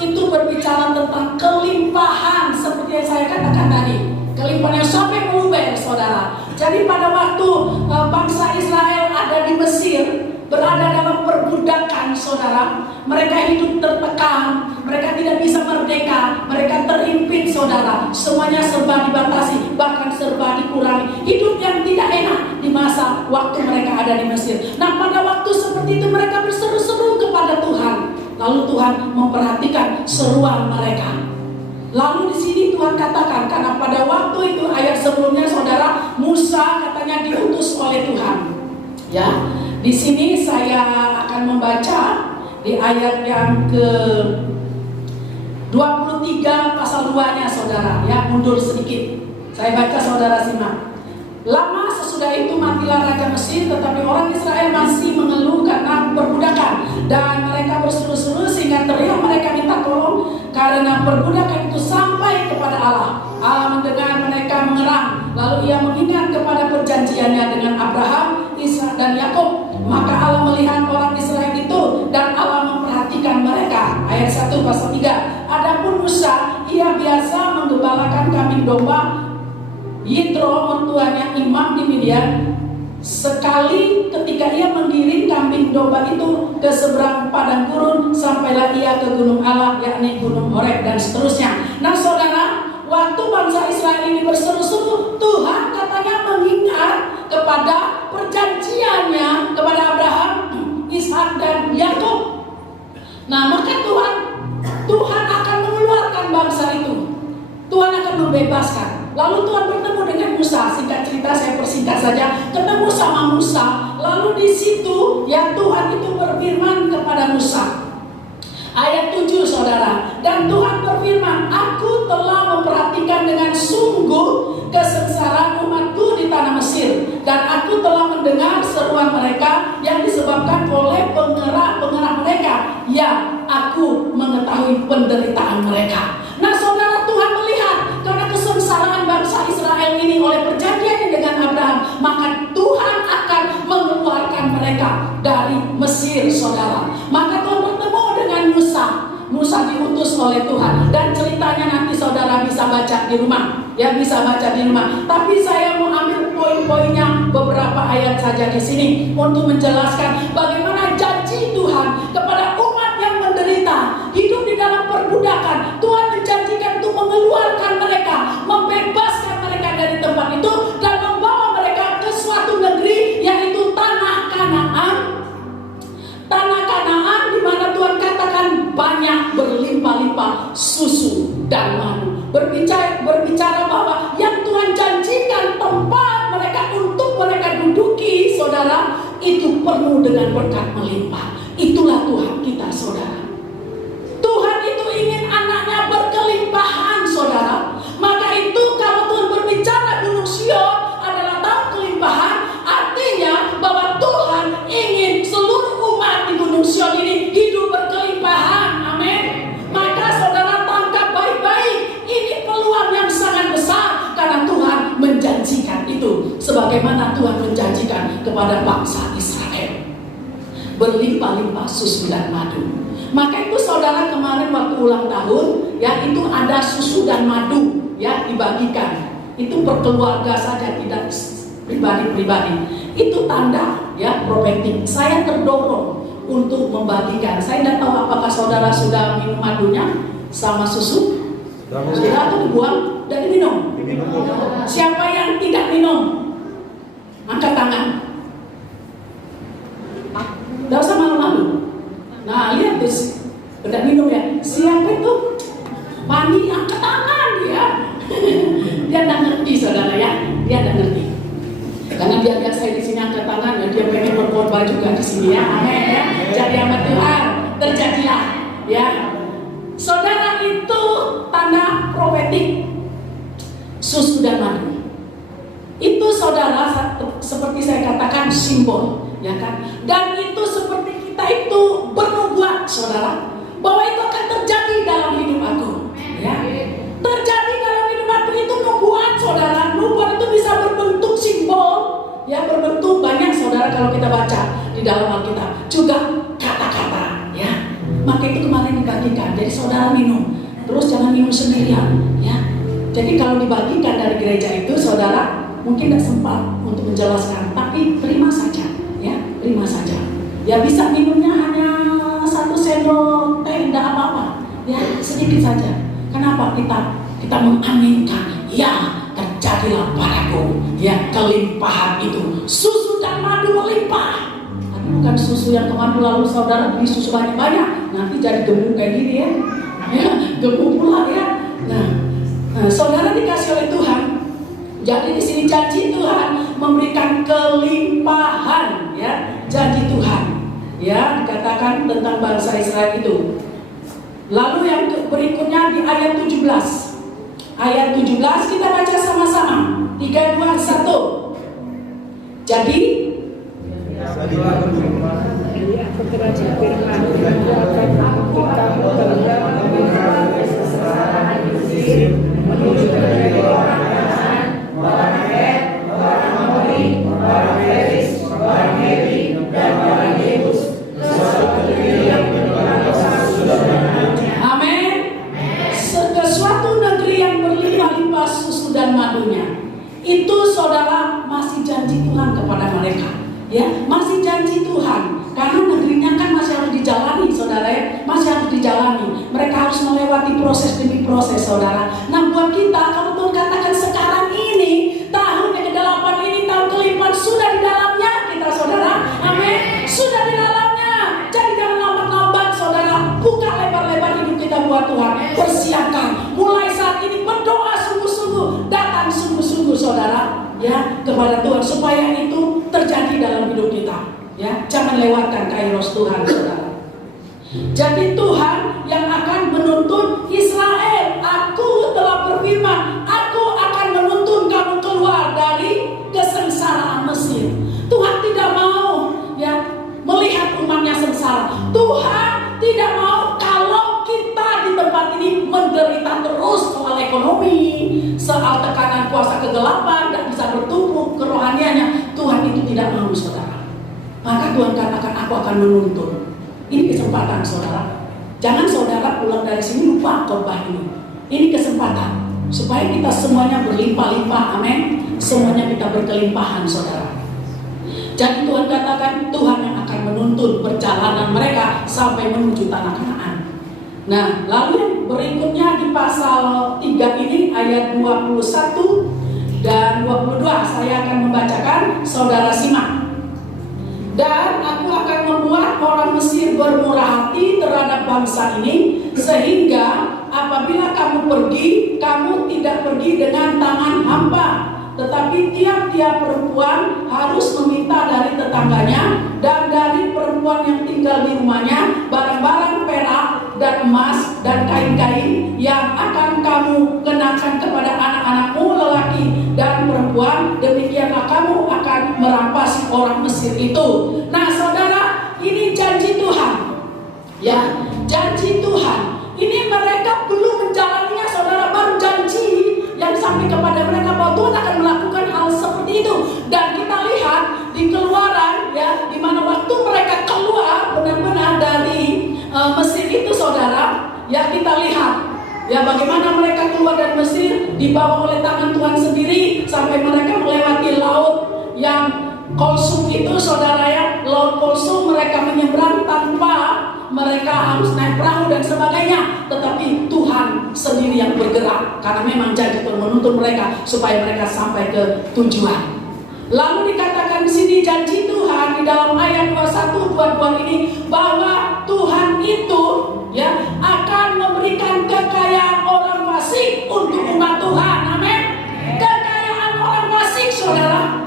Itu berbicara tentang kelimpahan seperti yang saya katakan tadi, kelimpahan yang sampai meluber saudara. Jadi pada waktu bangsa Israel ada di Mesir, berada dalam perbudakan saudara, mereka hidup tertekan, mereka tidak bisa merdeka, mereka terimpit saudara, semuanya serba dibatasi, bahkan serba dikurangi, hidup yang tidak enak di masa waktu mereka ada di Mesir. Nah pada waktu seperti itu mereka berseru-seru kepada Tuhan, lalu Tuhan memperhatikan seruan mereka. Lalu di sini Tuhan katakan, karena pada waktu itu ayat sebelumnya saudara, Musa katanya diutus oleh Tuhan ya. Di sini saya akan membaca di ayat yang ke-23 pasal 2-nya saudara ya, mundur sedikit. Saya baca saudara simak. Lama sesudah itu matilah Raja Mesir, tetapi orang Israel masih mengeluh karena perbudakan, dan mereka berseru-seru sehingga teriak mereka minta tolong karena perbudakan itu sampai kepada Allah. Allah mendengar mereka mengerang, lalu ia mengingat kepada perjanjiannya dengan Abraham, Ishak dan Yakub. Maka Allah melihat orang Israel itu dan Allah memperhatikan mereka. Ayat 1 pasal 3. Adapun Musa, ia biasa menggembalakan kambing domba. Yitro mertuanya imam di Midian. Sekali ketika ia menggiring kambing domba itu ke seberang padang gurun, sampailah ia ke gunung Allah, yakni gunung Horeb, dan seterusnya. Nah saudara, waktu bangsa Israel ini berseru-seru, Tuhan katanya mengingat kepada perjanjiannya kepada Abraham, Ishak dan Yakub. Nah maka Tuhan akan mengeluarkan bangsa itu, Tuhan akan membebaskan. Lalu Tuhan bertemu dengan Musa. Singkat cerita saya persingkat saja. Ketemu sama Musa. Lalu di situ ya Tuhan itu berfirman kepada Musa. Ayat 7 saudara. Dan Tuhan berfirman, aku telah memperhatikan dengan sungguh kesengsaraan umatku di tanah Mesir, dan aku telah mendengar seruan mereka yang disebabkan oleh pengerah-pengerah mereka. Ya, aku mengetahui penderitaan mereka. Nah saudara, Tuhan melihat karena kesengsaraan bangsa Israel ini oleh perjanjiannya dengan Abraham, maka Tuhan akan mengeluarkan mereka dari Mesir saudara. Maka Tuhan bertemu dengan Musa. Musa diutus oleh Tuhan, dan ceritanya nanti saudara bisa baca di rumah ya, bisa baca di rumah. Tapi saya mau ambil poin-poinnya beberapa ayat saja di sini untuk menjelaskan bagaimana janji Tuhan kepada umat yang menderita, hidup di dalam perbudakan. Tuhan menjanjikan untuk mengeluarkan mereka, membebaskan mereka dari tempat itu dan membawa mereka ke suatu negeri, yaitu tanah Kanaan. Tanah Kanaan di mana Tuhan katakan banyak berlimpah-limpah susu dan madu. Berbicara bahwa yang Tuhan janjikan tempat mereka untuk mereka duduki saudara, itu penuh dengan berkat melimpah. Itulah Tuhan kita saudara. Tuhan itu ingin anaknya berkelimpahan saudara. Maka itu kalau Tuhan berbicara Gunung Sion adalah tahun kelimpahan, artinya bahwa Tuhan ingin seluruh umat di Gunung Sion ini hidup berkelimpahan. Amin. Maka saudara tangkap baik-baik, ini peluang yang sangat besar karena Tuhan menjanjikan itu, sebagaimana Tuhan menjanjikan kepada bangsa Israel. berlimpah-limpah susu dan madu. Maka itu saudara kemarin waktu ulang tahun, ya itu ada susu dan madu, ya dibagikan. Itu per keluarga saja, tidak pribadi-pribadi. Itu tanda, ya profetik. Saya terdorong untuk membagikan. Saya tidak tahu apakah saudara sudah minum madunya sama susu. Sudah atau dibuang dan diminum. Siapa yang tidak minum? Angkat tangan. Tidak usah malu-malu. Nah lihat tuh, tidak minum ya. Siapa itu? Pani angkat tangan ya. Dia tidak ngerti saudara ya. Dia tidak ngerti. Karena dia lihat saya di sini angkat tangan, ya dia pengen berkorban juga di sini ya. Amin ya. Jadi sama Tuhan terjadilah ya. Saudara, itu tanda profetik susu dan madu. Itu saudara seperti saya katakan simbol, ya kan? Dan itu seperti kita itu bernubuat, saudara, bahwa itu akan terjadi dalam hidup aku, ya. Terjadi dalam hidup aku itu nubuat, saudara. Nubuat itu bisa berbentuk simbol, ya, berbentuk banyak, saudara. Kalau kita baca di dalam Alkitab juga kata-kata, ya. Maka itu kemarin dibagikan. Jadi saudara minum, terus jangan minum sendirian, ya. Jadi kalau dibagikan dari gereja itu, saudara mungkin tidak sempat untuk menjelaskan, tapi terima saja, ya, terima saja. Ya bisa minumnya hanya 1 sendok teh, tidak apa-apa, ya, sedikit saja. Kenapa kita mengaminkan? Ya, terjadilah padaku, ya, kelimpahan itu. Susu dan madu melimpah. Tapi bukan susu yang kemarin lalu saudara beli susu banyak-banyak, nanti jadi gemuk kayak gini ya, gemuk pula ya. Nah, saudara dikasih oleh Tuhan. Jadi di sini janji Tuhan memberikan kelimpahan, ya, janji Tuhan, ya, dikatakan tentang bangsa Israel itu. Lalu yang berikutnya di ayat 17. Ayat 17 kita baca sama-sama. 3, 2, 1. Jadi aku telah berfirman, aku akan mengikuti kamu menuju ke negeri orang Kanaan, orang Het, orang Amori, orang Feris, orang Hewi, dan orang Yebus, ke suatu negeri yang berlimpah susu dan madunya. amin. Ke suatu negeri yang berlimpah-limpah susu dan madunya. Itu saudara masih janji Tuhan kepada mereka, ya, masih janji Tuhan. Karena negerinya kan masih harus dijalani, saudara, ya, masih harus dijalani. Mereka harus melewati proses demi proses, saudara. Nah, buat kita, kalau Tuhan katakan sekarang ini, tahun yang ke-8 ini, tahun kelimpahan sudah di dalamnya kita, saudara. Amin. Sudah di dalamnya. Jadi jangan lambat-lambat, saudara. Buka lebar-lebar hidup kita buat Tuhan. Persiapkan. Mulai saat ini berdoa sungguh-sungguh, datang sungguh-sungguh, saudara, ya, kepada Tuhan supaya itu terjadi dalam hidup kita. Ya, jangan lewatkan kairos Tuhan, saudara. Jadi Tuhan yang akan menuntun Israel. Aku telah berfirman, aku akan menuntun kamu keluar dari kesengsaraan Mesir. Tuhan tidak mau, ya, melihat umatnya sengsara. Tuhan tidak mau kalau kita di tempat ini menderita terus soal ekonomi, soal tekanan kuasa kegelapan, dan bisa bertumbuh kerohaniannya. Tuhan itu tidak mau, saudara. Maka Tuhan katakan, aku akan menuntun. Ini kesempatan, saudara. Jangan saudara pulang dari sini lupa khotbah ini. Ini kesempatan supaya kita semuanya berlimpah-limpah, amin. Semuanya kita berkelimpahan, saudara. Jadi Tuhan katakan, Tuhan yang akan menuntun perjalanan mereka sampai menuju tanah Kanaan. Nah, lalu yang berikutnya di pasal 3 ini ayat 21 dan 22 saya akan membacakan, saudara simak. Dan aku akan membuat orang Mesir bermurah hati terhadap bangsa ini, sehingga apabila kamu pergi, kamu tidak pergi dengan tangan hampa, tetapi tiap-tiap perempuan harus meminta dari tetangganya dan dari perempuan yang tinggal di rumahnya barang-barang perak dan emas dan kain-kain yang akan kamu kenakan kepada anak-anakmu lelaki dan perempuan. Demikianlah kamu akan merampas orang Mesir itu. Nah, saudara, ini janji Tuhan, ya, janji Tuhan. Ini mereka belum menjalaninya, saudara, baru janji yang sampai kepada mereka bahwa Tuhan akan melakukan hal seperti itu. Dan kita lihat di Keluaran, ya, di mana waktu mereka keluar Ya, bagaimana mereka keluar dari Mesir, dibawa oleh tangan Tuhan sendiri sampai mereka melewati laut yang Kulsum itu, saudara ya, laut Kulsum. Mereka menyeberang tanpa mereka harus naik perahu dan sebagainya, tetapi Tuhan sendiri yang bergerak karena memang janji Tuhan menuntun mereka supaya mereka sampai ke tujuan. Lalu dikatakan di sini janji Tuhan di dalam ayat 21, 22 ini bahwa Tuhan itu ya akan memberikan kekayaan orang fasik untuk umat Tuhan. Amin. Kekayaan orang fasik, saudara.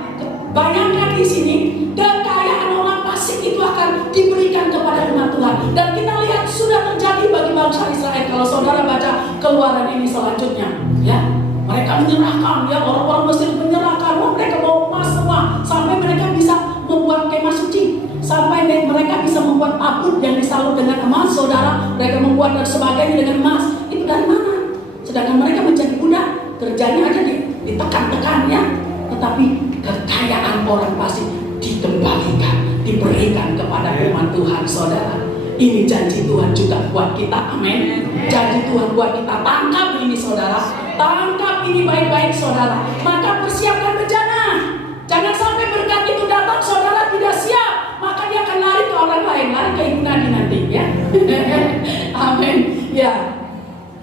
Bayangkan di sini kekayaan orang fasik itu akan diberikan kepada umat Tuhan. Dan kita lihat sudah terjadi bagi bangsa Israel. Kalau saudara baca Keluaran ini selanjutnya, ya mereka menyerahkan, ya orang-orang Mesir menyerahkan, mereka bawa emas semua sampai mereka bisa membuat kemah suci, sampai mereka bisa membuat tabut yang disalut dengan emas, saudara. Mereka membuat dan sebagainya dengan emas. Itu dari mana? Sedangkan mereka menjadi budak, kerjanya aja ditekan-tekan ya. Tetapi kekayaan orang fasik dikembalikan, diberikan kepada umat Tuhan, saudara. Ini janji Tuhan juga buat kita, amin. Janji Tuhan buat kita. Tangkap ini, saudara. Tangkap ini baik-baik, saudara. Maka persiapkan bencana. Jangan sampai berkat itu datang, saudara tidak siap, maka dia akan lari ke orang lain, lari ke Ibu Nadi nanti, ya. Amin. Ya.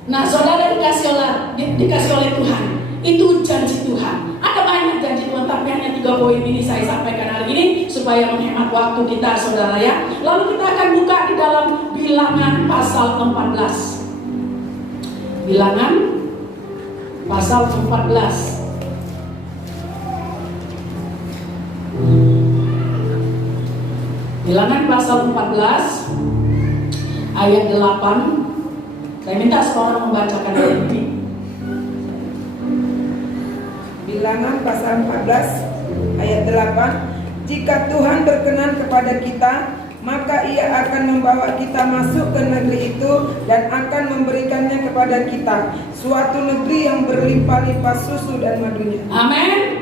Nah, saudara dikasih oleh Tuhan. Itu janji Tuhan. Ada banyak janji Tuhan, tapi hanya 3 poin ini saya sampaikan hari ini supaya menghemat waktu kita, saudara ya. Lalu kita akan buka di dalam Bilangan pasal 14. Bilangan pasal 14. Bilangan pasal 14 ayat 8. Saya minta seorang membacakan ayat ini. Bilangan pasal 14 ayat 8. Jika Tuhan berkenan kepada kita, maka Ia akan membawa kita masuk ke negeri itu dan akan memberikannya kepada kita, suatu negeri yang berlimpah-limpah susu dan madunya. Amin.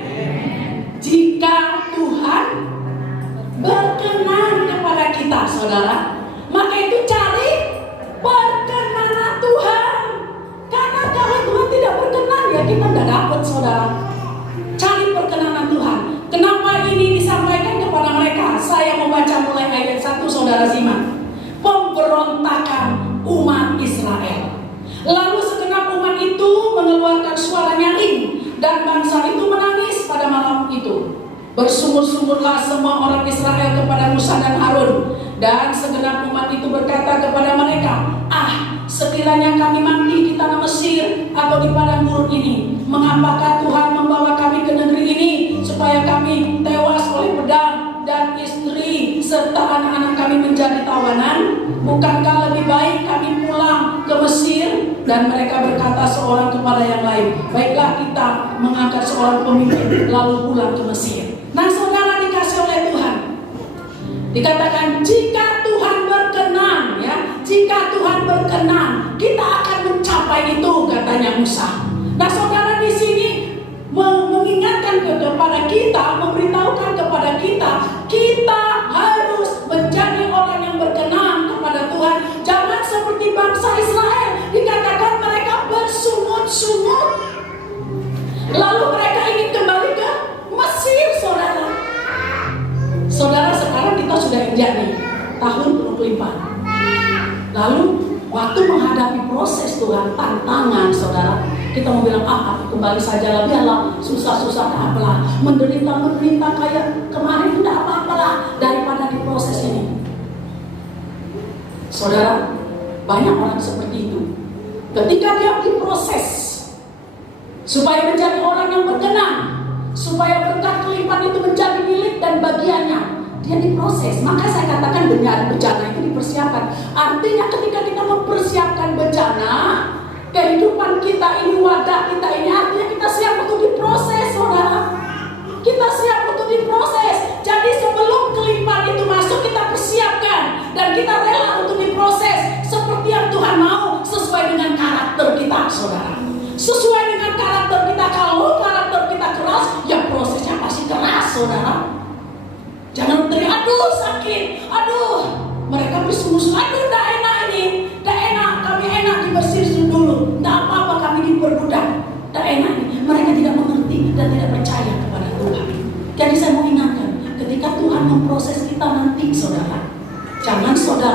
Jika Tuhan berkenan kepada kita, saudara, maka itu cari perkenanan Tuhan. Karena kalau Tuhan tidak berkenan, ya kita tidak dapat, saudara. Cari perkenanan Tuhan. Kenapa ini disampaikan kepada mereka? Saya membaca mulai ayat 1, saudara simak. Pemberontakan umat Israel. Lalu segenap umat itu mengeluarkan suara nyaring, dan bangsa itu menangis pada malam itu. Bersumur-sumurlah semua orang Israel kepada Musa dan Harun, dan segenap umat itu berkata kepada mereka, sekiranya kami mati di tanah Mesir atau di padang gurun ini, mengapakah Tuhan membawa kami ke negeri ini supaya kami tewas oleh pedang dan istri serta anak-anak kami menjadi tawanan? Bukankah lebih baik kami pulang ke Mesir? Dan mereka berkata seorang kepada yang lain, baiklah kita mengangkat seorang pemimpin lalu pulang ke Mesir. Nah, saudara dikasih oleh Tuhan, dikatakan jika Tuhan berkenan, ya, jika Tuhan berkenan, kita akan mencapai itu, katanya Musa. Nah, saudara di sini mengingatkan kepada kita, memberitahukan kepada kita, kita harus menjadi orang yang berkenan kepada Tuhan. Jangan seperti bangsa Israel, dikatakan mereka bersungut-sungut, lalu mereka ingin kembali ke Mesir, saudara. Saudara, sekarang kita sudah injak nih tahun 24. Lalu waktu menghadapi proses Tuhan, tantangan, saudara, kita mau bilang, aku kembali saja lah, biarlah susah-susah, tak apalah, menderita kayak kemarin, tidak apa-apalah, daripada di proses ini. Saudara, banyak orang seperti itu. Ketika dia diproses supaya menjadi orang yang berkenan, supaya berkat kelimpahan itu menjadi milik dan bagiannya, dia diproses. Maka saya katakan bencana itu dipersiapkan. Artinya ketika kita mempersiapkan bencana, kehidupan kita ini, wadah kita ini, artinya kita siap untuk diproses, saudara. Kita siap untuk diproses. Jadi sebelum kelimpahan itu masuk, kita persiapkan dan kita rela untuk diproses seperti yang Tuhan mau, sesuai dengan karakter kita, saudara. Sesuai dengan karakter kita. Kalau karakter kita keras, ya prosesnya pasti keras, saudara. Jangan teriak, aduh sakit, aduh. Mereka bersungguh-sungguh, aduh dah enak ini, dah enak, kami enak di Mesir dulu, dah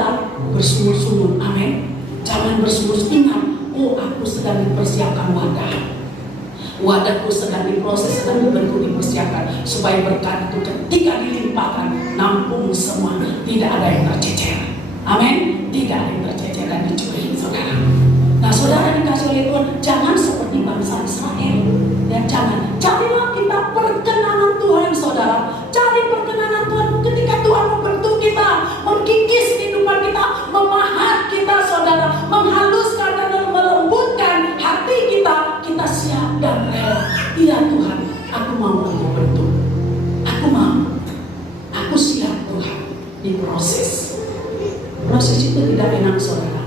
saudara bersungut-sungut, amin. Jangan bersungut, ingat, oh aku sedang mempersiapkan wadah. Wadahku sedang diproses, sedang dibentuk, dipersiapkan supaya berkat itu ketika dilimpahkan, nampung semua, tidak ada yang tercecer. Amin. Tidak ada yang tercecer dan dicuri, saudara. Nah, saudara dikasih oleh Tuhan, jangan seperti bangsa Israel. Dan jangan, carilah kita perkenanan Tuhan, saudara. Cari perkenanan Tuhan ketika Tuhan membentuk kita, mengkikis kehidupan kita, memahat kita, saudara, menghaluskan dan melembutkan hati kita. Kita siap dan rela. Iya Tuhan, aku mau untuk bentuk. Aku mau. Aku siap Tuhan. Diproses. Proses itu tidak enak, saudara,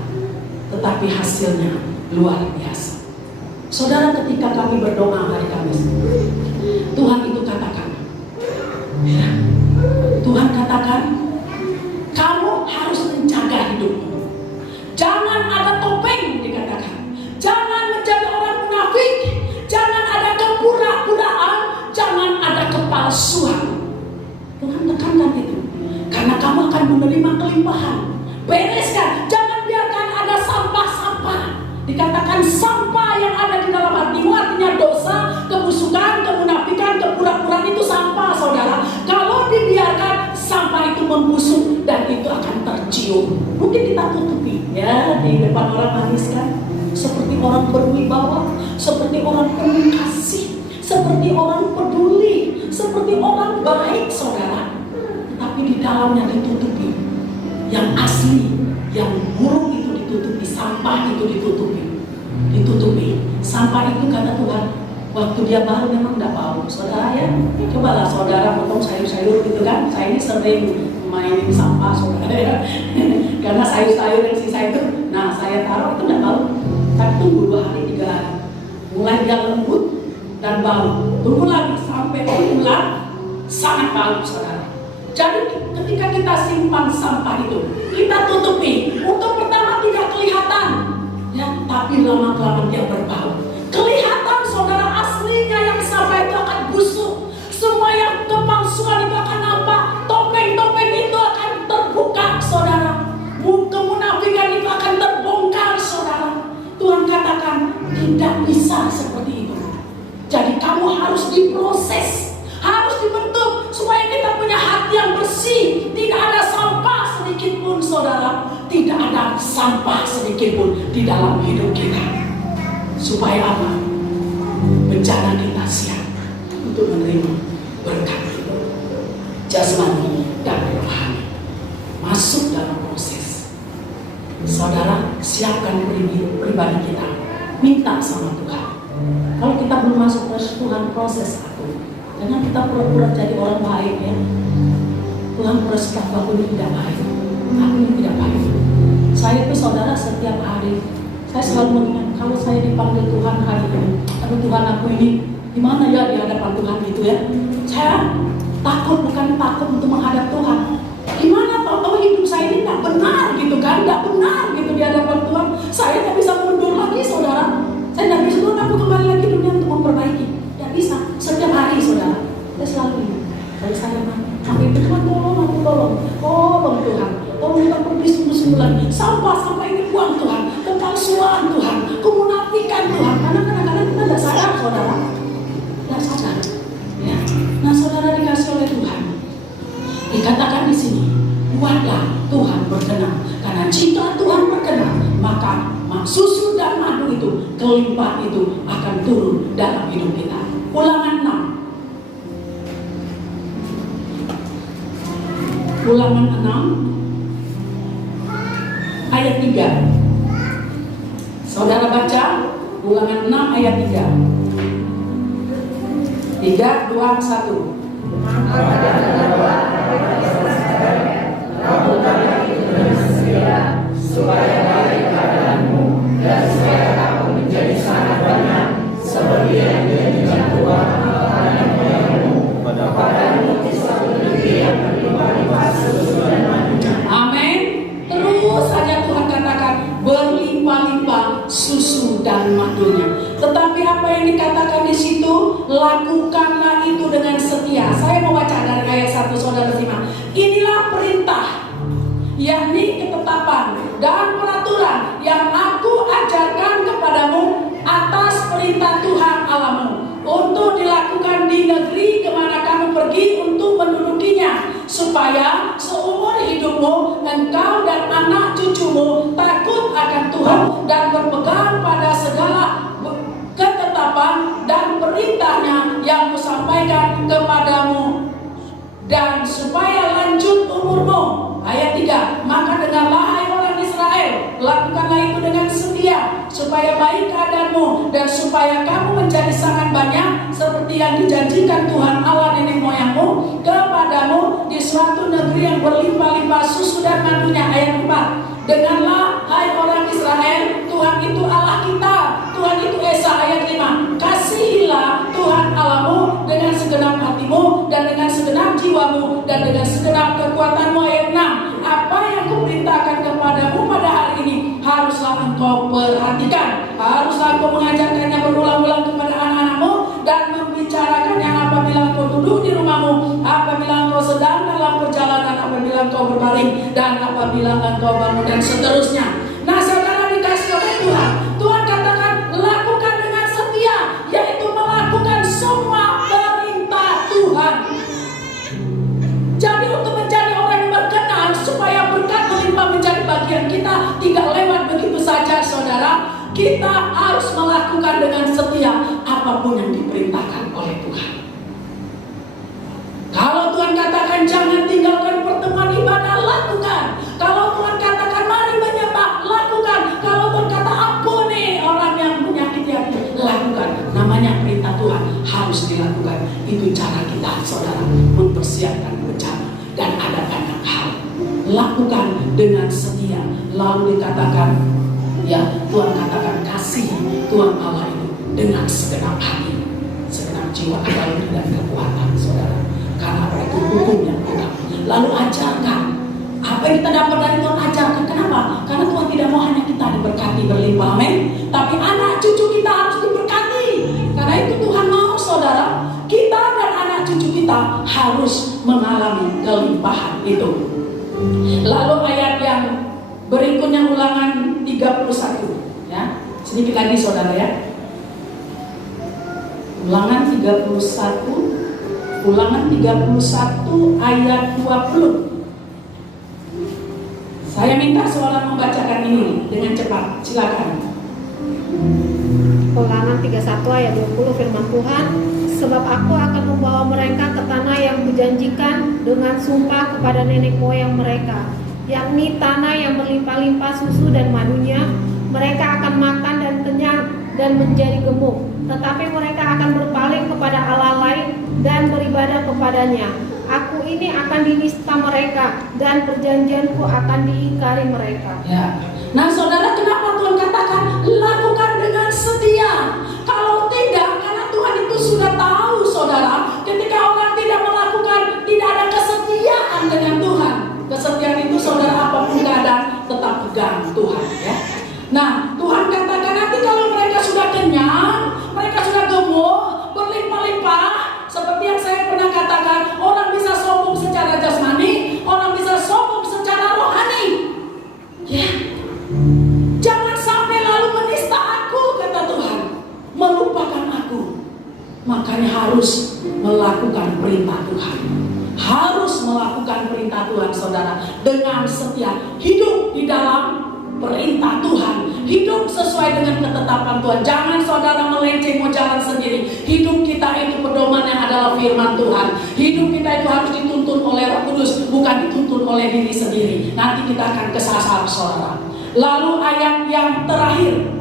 tetapi hasilnya luar biasa. Saudara, ketika kami berdoa hari Kamis, Tuhan itu katakan, ya, Tuhan katakan, kamu harus menjaga hidupmu. Jangan ada topeng, dikatakan. Jangan menjadi orang munafik. Jangan ada kepura-puraan. Jangan ada kepalsuan. Tuhan tekankan itu, karena kamu akan menerima kelimpahan. Bereskan, jangan biarkan ada sampah-sampah. Dikatakan sampah yang ada di dalam hatimu, artinya dosa, kebusukan, kemunafikan, kepura-puraan itu sampah, saudara. Kalau dibiarkan, sampah itu membusuk dan itu akan tercium. Mungkin kita tutupi, ya, di depan orang manis kan, seperti orang berwibawa, seperti orang penuh kasih, seperti orang peduli, seperti orang baik, saudara. Tapi di dalamnya ditutupi. Yang asli, yang buruk itu ditutupi, sampah itu ditutupi. Sampah itu kata Tuhan, waktu dia baru memang tidak bau, saudara ya. Cobalah saudara potong sayur-sayur gitu kan. Saya ini sering mainin sampah, saudara ya. Karena sayur-sayur yang sisa itu, nah saya taruh itu tidak bau. Tapi tunggu 2 hari 3 hari, mulai dia lembut dan bau. Tunggu lagi sampai bulan sangat bau, saudara. Jadi ketika kita simpan sampah itu, kita tutupi. Untuk pertama tidak kelihatan, ya, tapi lama-kelamaan dia berbau. Kelihatan, saudara, aslinya yang sampah itu akan busuk. Semua yang kepalsuan itu akan nampak. Topeng-topeng itu akan terbuka, saudara. Kemunafikan itu akan terbongkar, saudara. Tuhan katakan tidak bisa seperti itu. Jadi kamu harus diproses, harus dibentuk supaya kita punya hati yang bersih. Tidak ada sampah sedikit pun, saudara. Tidak ada sampah sedikit pun di dalam hidup kita. Supaya apa? Bencana kita siap untuk menerima berkat jasmani dan rohani. Masuk dalam proses. Saudara, siapkan pribadi kita. Minta sama Tuhan. Kalau kita belum masuk proses Tuhan, proses aku. Jangan kita pura-pura jadi orang baik, ya. Tuhan proses aku ini tidak baik. Aku ini tidak baik. Saya itu, saudara, setiap hari saya selalu mengingat, kalau saya dipanggil Tuhan hari ini, aduh Tuhan, aku ini gimana ya di hadapan Tuhan gitu ya. Saya takut, bukan takut untuk menghadap Tuhan. Gimana tahu hidup saya ini tidak benar gitu kan, tidak benar gitu di hadapan Tuhan. Saya tidak bisa mundur lagi, saudara. Saya tidak bisa, Tuhan, aku kembali lagi dunia untuk memperbaiki. Tidak bisa. Setiap hari, saudara, saya selalu ingat. Kalau saya sampai Tuhan, tolong aku, tolong Tuhan, tolong kita pergi sungguh-sungguh lagi. Sampah ini buang Tuhan, kepalsuan Tuhan, kemunafikan Tuhan. Karena kadang-kadang kita tidak sadar, saudara, tidak sadar. Ya. Nah, saudara dikasih oleh Tuhan. Dikatakan di sini, buatlah Tuhan berkenan. Karena jika Tuhan berkenan, maka susu dan madu itu, kelimpahan itu akan turun dalam hidup kita. Ulangan 6 ayat 3. Saudara baca Ulangan 6 ayat 3. 3, 2, 1. Lakukanlah itu dengan segera, supaya baik keadaanmu dan supaya kamu menjadi sangat banyak, seperti yang dijanjikan Tuhan kepadamu, kepadamu di suatu negeri yang berlimpah-limpah susu dan madu. Amin. Terus saja Tuhan katakan berlimpah-limpah susu dan madunya. Tetapi apa yang dikatakan di situ? Lakukanlah itu dengan setia. Saya mau baca dari ayat 1 dan peraturan yang aku ajarkan kepadamu atas perintah Tuhan Allahmu, untuk dilakukan di negeri kemana kamu pergi untuk mendudukinya, supaya seumur hidupmu engkau dan anak cucumu takut akan Tuhan dan berpegang pada segala ketetapan dan perintahnya yang kusampaikan kepadamu, dan supaya lanjut umurmu. Ayat 3, maka dengarlah hai orang Israel, lakukanlah itu dengan setia, supaya baik keadaanmu dan supaya kamu menjadi sangat banyak, seperti yang dijanjikan Tuhan Allah nenek moyangmu kepadamu di suatu negeri yang berlimpah-limpah susu dan madunya. Ayat 4, dengarlah hai orang Israel, Tuhan itu Allah kita, Tuhan itu Esa. Ayat 5, kasihilah Tuhan Allahmu dengan segenap hatimu dan dengan segenap jiwamu dan dengan segenap kekuatanmu. Ayat 6, apa yang kuperintahkan kepadamu pada hari ini haruslah engkau perhatikan, haruslah engkau mengajarkannya berulang-ulang kepada anak-anakmu dan membicarakannya apabila engkau duduk di rumahmu, apabila engkau sedang dalam perjalanan, apabila engkau berbaring, dan apabila engkau bangun, dan seterusnya. Nah, saudara dikasih oleh Tuhan, Tuhan katakan lakukan dengan setia, yaitu melakukan semua perintah Tuhan. Jadi untuk menjadi orang yang berkenan, supaya berkat melimpah menjadi bagian kita, tidak lewat begitu saja saudara, kita harus melakukan dengan setia apapun yang diperintahkan oleh Tuhan. Kalau Tuhan katakan jangan tinggalkan pertemuan ibadah, lakukan. Kalau Tuhan katakan mari menyembah, lakukan. Kalau Tuhan kata ampuni orang yang menyakiti hati, lakukan. Namanya perintah Tuhan harus dilakukan. Itu cara kita saudara mempersiapkan bencana. Dan ada banyak hal, lakukan dengan setia. Lalu dikatakan, ya Tuhan katakan kasih Tuhan Allah itu dengan segenap hati, segenap jiwa, akal dan kekuatan saudara. Karena apa itu hukum yang utama. Lalu ajarkan apa yang kita dapat dari Tuhan, ajarkan. Kenapa? Karena Tuhan tidak mau hanya kita diberkati berlimpah, amin, tapi anak cucu kita harus diberkati. Karena itu Tuhan mau saudara, kita dan anak cucu kita harus mengalami kelimpahan itu. Lalu ayat yang berikutnya Ulangan 31, ya. Sedikit lagi saudara ya. Ulangan 31 ayat 20. Saya minta seorang membacakan ini dengan cepat. Silakan. Ulangan 31 ayat 20, firman Tuhan, sebab aku akan membawa mereka ke tanah yang kujanjikan dengan sumpah kepada nenek moyang mereka, yakni tanah yang berlimpah-limpah susu dan madunya. Mereka akan makan dan kenyang dan menjadi gemuk, tetapi mereka akan berpaling kepada Allah lain dan beribadah kepadanya. Aku ini akan dinista mereka dan perjanjianku akan diingkari mereka. Ya. Nah saudara, kenapa Tuhan katakan lakukan dengan setia? Kalau tidak, karena Tuhan itu sudah tahu saudara, ketika orang tidak melakukan, tidak ada kesetiaan dengan Tuhan. Kesetiaan itu saudara, apapun keadaan tetap pegang Tuhan, ya. Nah Tuhan katakan nanti kalau mereka sudah kenyang, mereka sudah gemuk, berlimpah-limpah. Seperti yang saya pernah katakan, orang bisa sombong secara jasmani, orang bisa sombong secara rohani, ya. Jangan sampai lalu menista aku, kata Tuhan, melupakan aku. Makanya harus melakukan perintah Tuhan, harus melakukan perintah Tuhan saudara, dengan setia, hidup di dalam perintah Tuhan, hidup sesuai dengan ketetapan Tuhan. Jangan saudara melenceng mau jalan sendiri. Hidup kita itu pedomannya adalah firman Tuhan. Hidup kita itu harus dituntun oleh Roh Kudus, bukan dituntun oleh diri sendiri. Nanti kita akan kesasar saudara. Lalu ayat yang terakhir,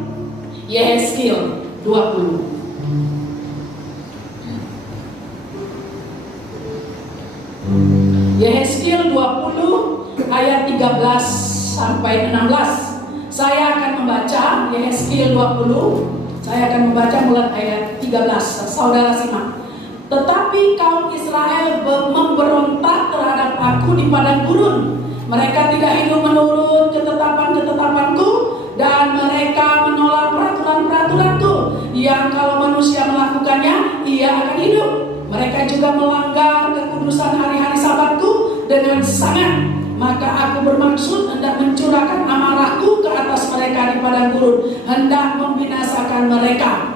Yehezkiel 20. Yehezkiel 20 ayat 13 sampai 16. Saya akan membaca Yehezkiel 20. Saya akan membaca mulai ayat 13. Saudara simak. Tetapi kaum Israel memberontak terhadap aku di padang gurun. Mereka tidak hidup menurut ketetapan-ketetapanku, dan mereka menolak peraturan-peraturanku, yang kalau manusia melakukannya, ia akan hidup. Mereka juga melanggar kekudusan hari-hari Sabatku dengan sangat. Maka aku bermaksud hendak mencurahkan amarah padang gurun, hendak membinasakan mereka.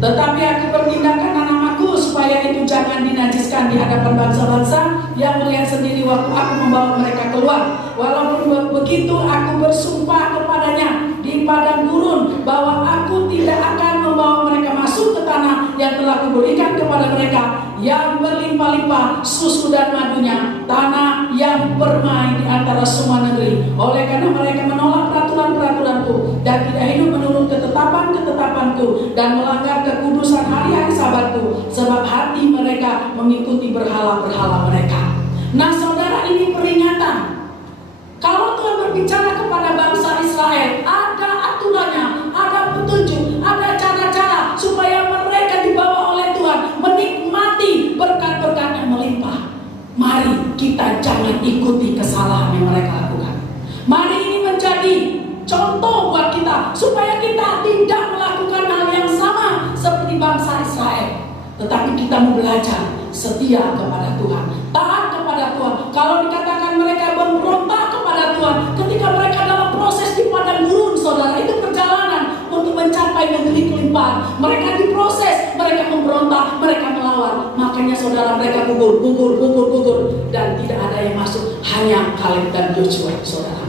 Tetapi aku bertindak karena namaku, supaya itu jangan dinajiskan di hadapan bangsa-bangsa yang melihat sendiri waktu aku membawa mereka keluar. Walaupun begitu, aku bersumpah kepadanya di padang gurun bahwa aku tidak akan membawa mereka masuk ke tanah yang telah kuberikan kepada mereka, yang berlimpah-limpah susu dan madunya, tanah yang bermain di antara semua negeri. Oleh karena mereka menolak peraturan-peraturanku dan tidak hidup menurut ketetapan-ketetapanku dan melanggar kekudusan hari-hari sabatku, sebab hati mereka mengikuti berhala-berhala mereka. Nah saudara, ini peringatan. Kalau Tuhan berbicara kepada bangsa Israel, ada aturannya, ada petunjuk, ada cara-cara supaya mereka dibawa oleh Tuhan menikmati berkat-berkat yang melimpah. Mari kita jangan ikuti kesalahan yang mereka lakukan. Mari ini menjadi contoh buat kita supaya kita tidak melakukan hal yang sama seperti bangsa Israel. Tetapi kita mau belajar setia kepada Tuhan, taat kepada Tuhan. Kalau dikatakan mereka memberontak kepada Tuhan ketika mereka dalam proses di padang gurun, saudara, itu perjalanan untuk mencapai negeri kelimpahan. Mereka diproses, mereka memberontak, mereka melawan. Makanya saudara, mereka gugur dan tidak ada yang masuk, hanya Kaleb dan Joshua, saudara,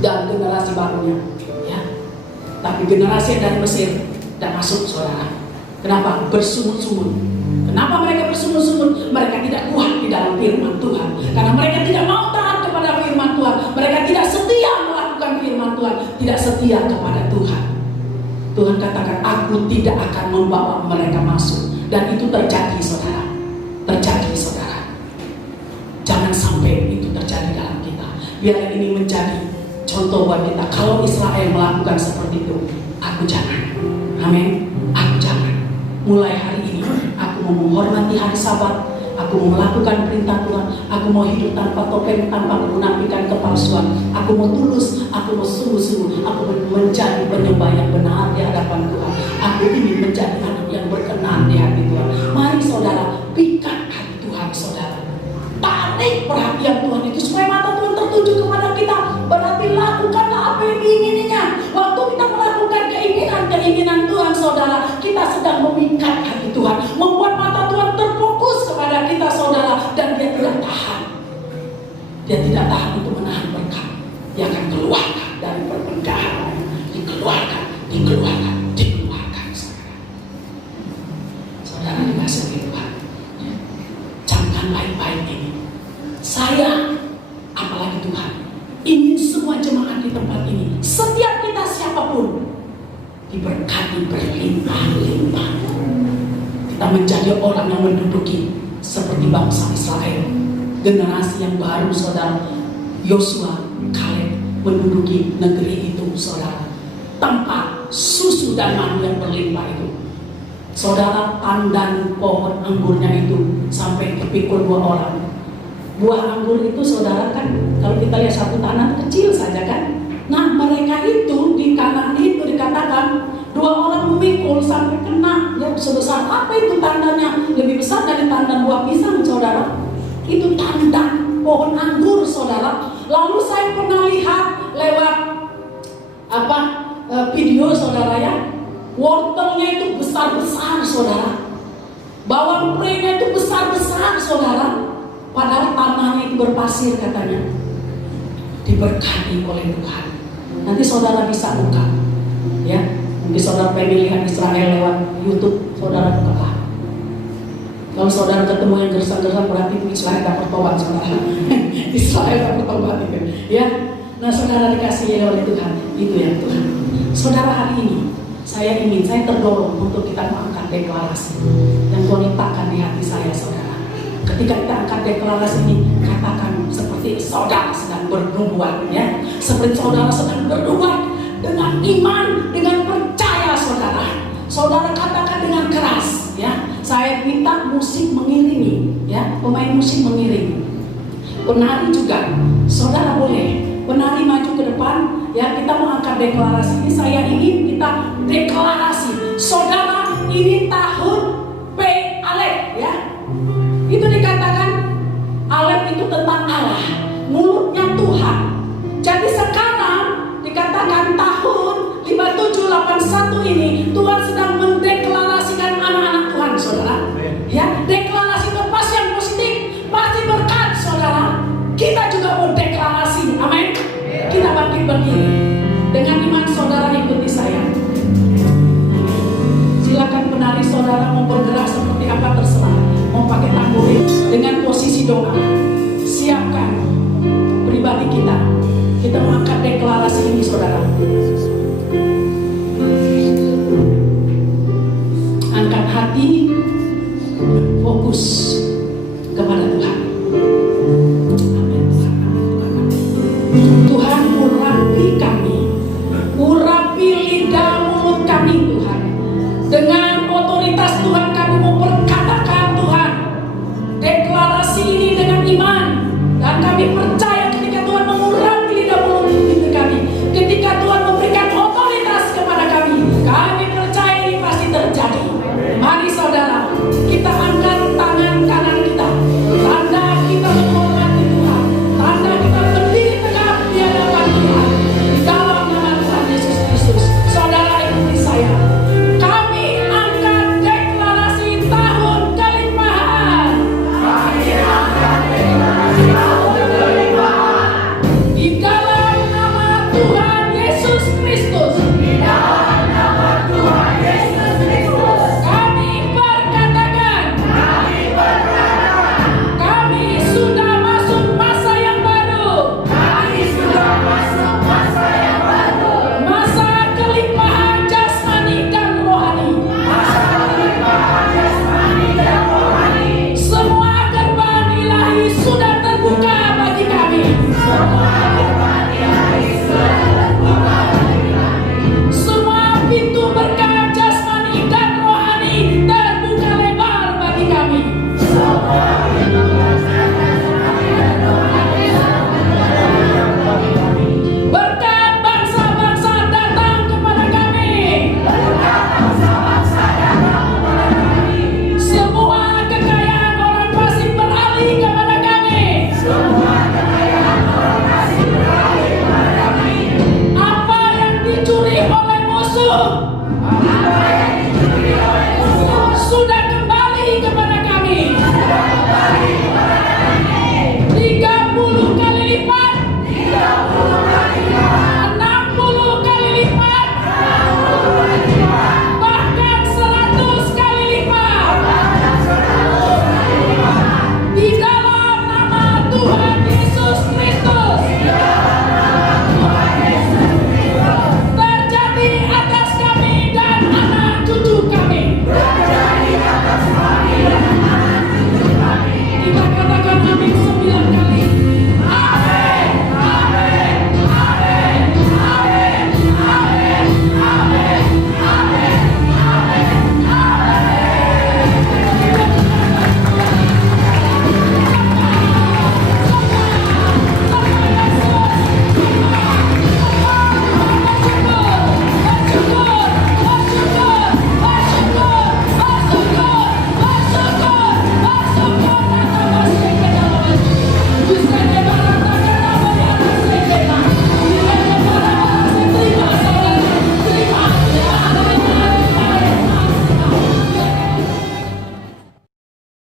dan generasi barunya, ya. Tapi generasi yang dari Mesir tidak masuk, saudara. Kenapa? Bersungut-sungut. Kenapa mereka bersungut-sungut? Mereka tidak kuat di dalam firman Tuhan. Karena mereka tidak mau taat kepada firman Tuhan. Mereka tidak setia melakukan firman Tuhan. Tidak setia kepada Tuhan. Tuhan katakan, aku tidak akan membawa mereka masuk. Dan itu terjadi, saudara. Terjadi, saudara. Jangan sampai itu terjadi dalam kita. Biar ini menjadi contoh buat kita. Kalau Israel melakukan seperti itu, aku jangan. Amin. Aku jangan. Mulai hari ini, aku mau menghormati hari Sabat. Aku mau melakukan perintah Tuhan. Aku mau hidup tanpa topeng, tanpa menafikan kepalsuan. Aku mau tulus, aku mau sungguh-sungguh. Aku mau menjadi penyembah yang benar di hadapan Tuhan. Aku ingin menjadi anak yang berkenan di hati Tuhan. Mari saudara, pikat hati Tuhan, saudara. Tarik perhatian Tuhan itu supaya mata Tuhan tertuju kepada kita. Berarti lakukanlah apa yang diingininya. Waktu kita melakukan keinginan Tuhan, saudara, kita sedang memikat hati Tuhan, membuat mata Tuhan terfokus kepada kita, saudara, dan dia tidak tahan. Dia tidak tahan untuk menahan berkat. Dia akan keluarkan dari perpendahan, dikeluarkan, saudara. Saudara dikasihi Tuhan, camkan baik-baik ini. Saya, apalagi Tuhan, ingin semua jemaat di tempat ini, setiap kita siapapun, diberkati berlimpah-limpah. Kita menjadi orang yang menduduki seperti bangsa Israel. Generasi yang baru, saudara, Yosua, Kaleb menduduki negeri itu, saudara. Tempat susu dan madu yang berlimpah itu. Saudara, tandan pohon anggurnya itu sampai kepikul 2 orang. Buah anggur itu, saudara, kan kalau kita lihat satu tanah kecil saja kan. Nah mereka itu di kanan itu dikatakan 2 orang memikul sampai kena, ya, sebesar apa itu tandanya, lebih besar dari tandan buah pisang, saudara. Itu tandan pohon anggur, saudara. Lalu saya pernah lihat lewat video, saudara, ya, wortelnya itu besar-besar, saudara. Bawang prenya itu besar-besar, saudara. Padahal tanahnya itu berpasir, katanya. Diberkati oleh Tuhan. Nanti saudara bisa buka, ya. Mungkin saudara pengen lihat Israel lewat YouTube, saudara bukalah. Kalau saudara ketemu yang gersang-gersang, berarti itu Israel tak bertobat, saudara. Israel tak bertobat itu, ya. Nah saudara dikasihi oleh Tuhan, itu yang Tuhan. Saudara, hari ini saya terdorong untuk kita mengangkat deklarasi yang Tuhan letakkan di hati saya, saudara. Ketika kita angkat deklarasi ini, katakan seperti saudara sedang bernubuat, ya. Seperti saudara sedang bernubuat dengan iman, dengan percaya, saudara. Saudara katakan dengan keras, ya. Saya minta musik mengiringi, ya. Pemain musik mengiringi. Penari juga, saudara boleh. Penari maju ke depan, ya. Kita mengangkat deklarasi ini. Saya ingin kita deklarasi, saudara, ini tahun P Alef, ya. Itu dikatakan Alef itu tentang Allah, mulutnya Tuhan. Jadi sekarang dikatakan dikatakan tahun 5781 ini Tuhan sedang mendeklarasikan anak-anak Tuhan, saudara. Ya, deklarasi itu pasti yang positif, pasti berkat, saudara. Kita juga mau deklarasi, amin. Kita bangkit berdiri dengan iman, saudara ikuti saya. Silakan penari saudara mau bergerak seperti apa terserah, mau pakai tamborin dengan posisi doa. Siapkan pribadi kita. Kita mengangkat deklarasi ini, saudara. Angkat hati, fokus kepada Tuhan. Amin Tuhan. Tuhan urapi kami, urapi lidah mulut kami Tuhan. Dengan otoritas Tuhan kami mau berkatakan Tuhan deklarasi ini dengan iman, dan kami percaya ketika Tuhan mengurapi lidah mulut kami, ketika Tuhan memberikan otoritas kepada kami percaya ini pasti terjadi. Mari saudara, kita angkat tangan kanan kita, tanda kita menghormati Tuhan, tanda kita berdiri tegak di hadapan Tuhan di dalam nama Tuhan Yesus Kristus. Saudara ikuti saya. Kami angkat deklarasi tahun kelimpahan. Kami angkat deklarasi tahun kelimpahan. Di dalam nama Tuhan Yesus Kristus.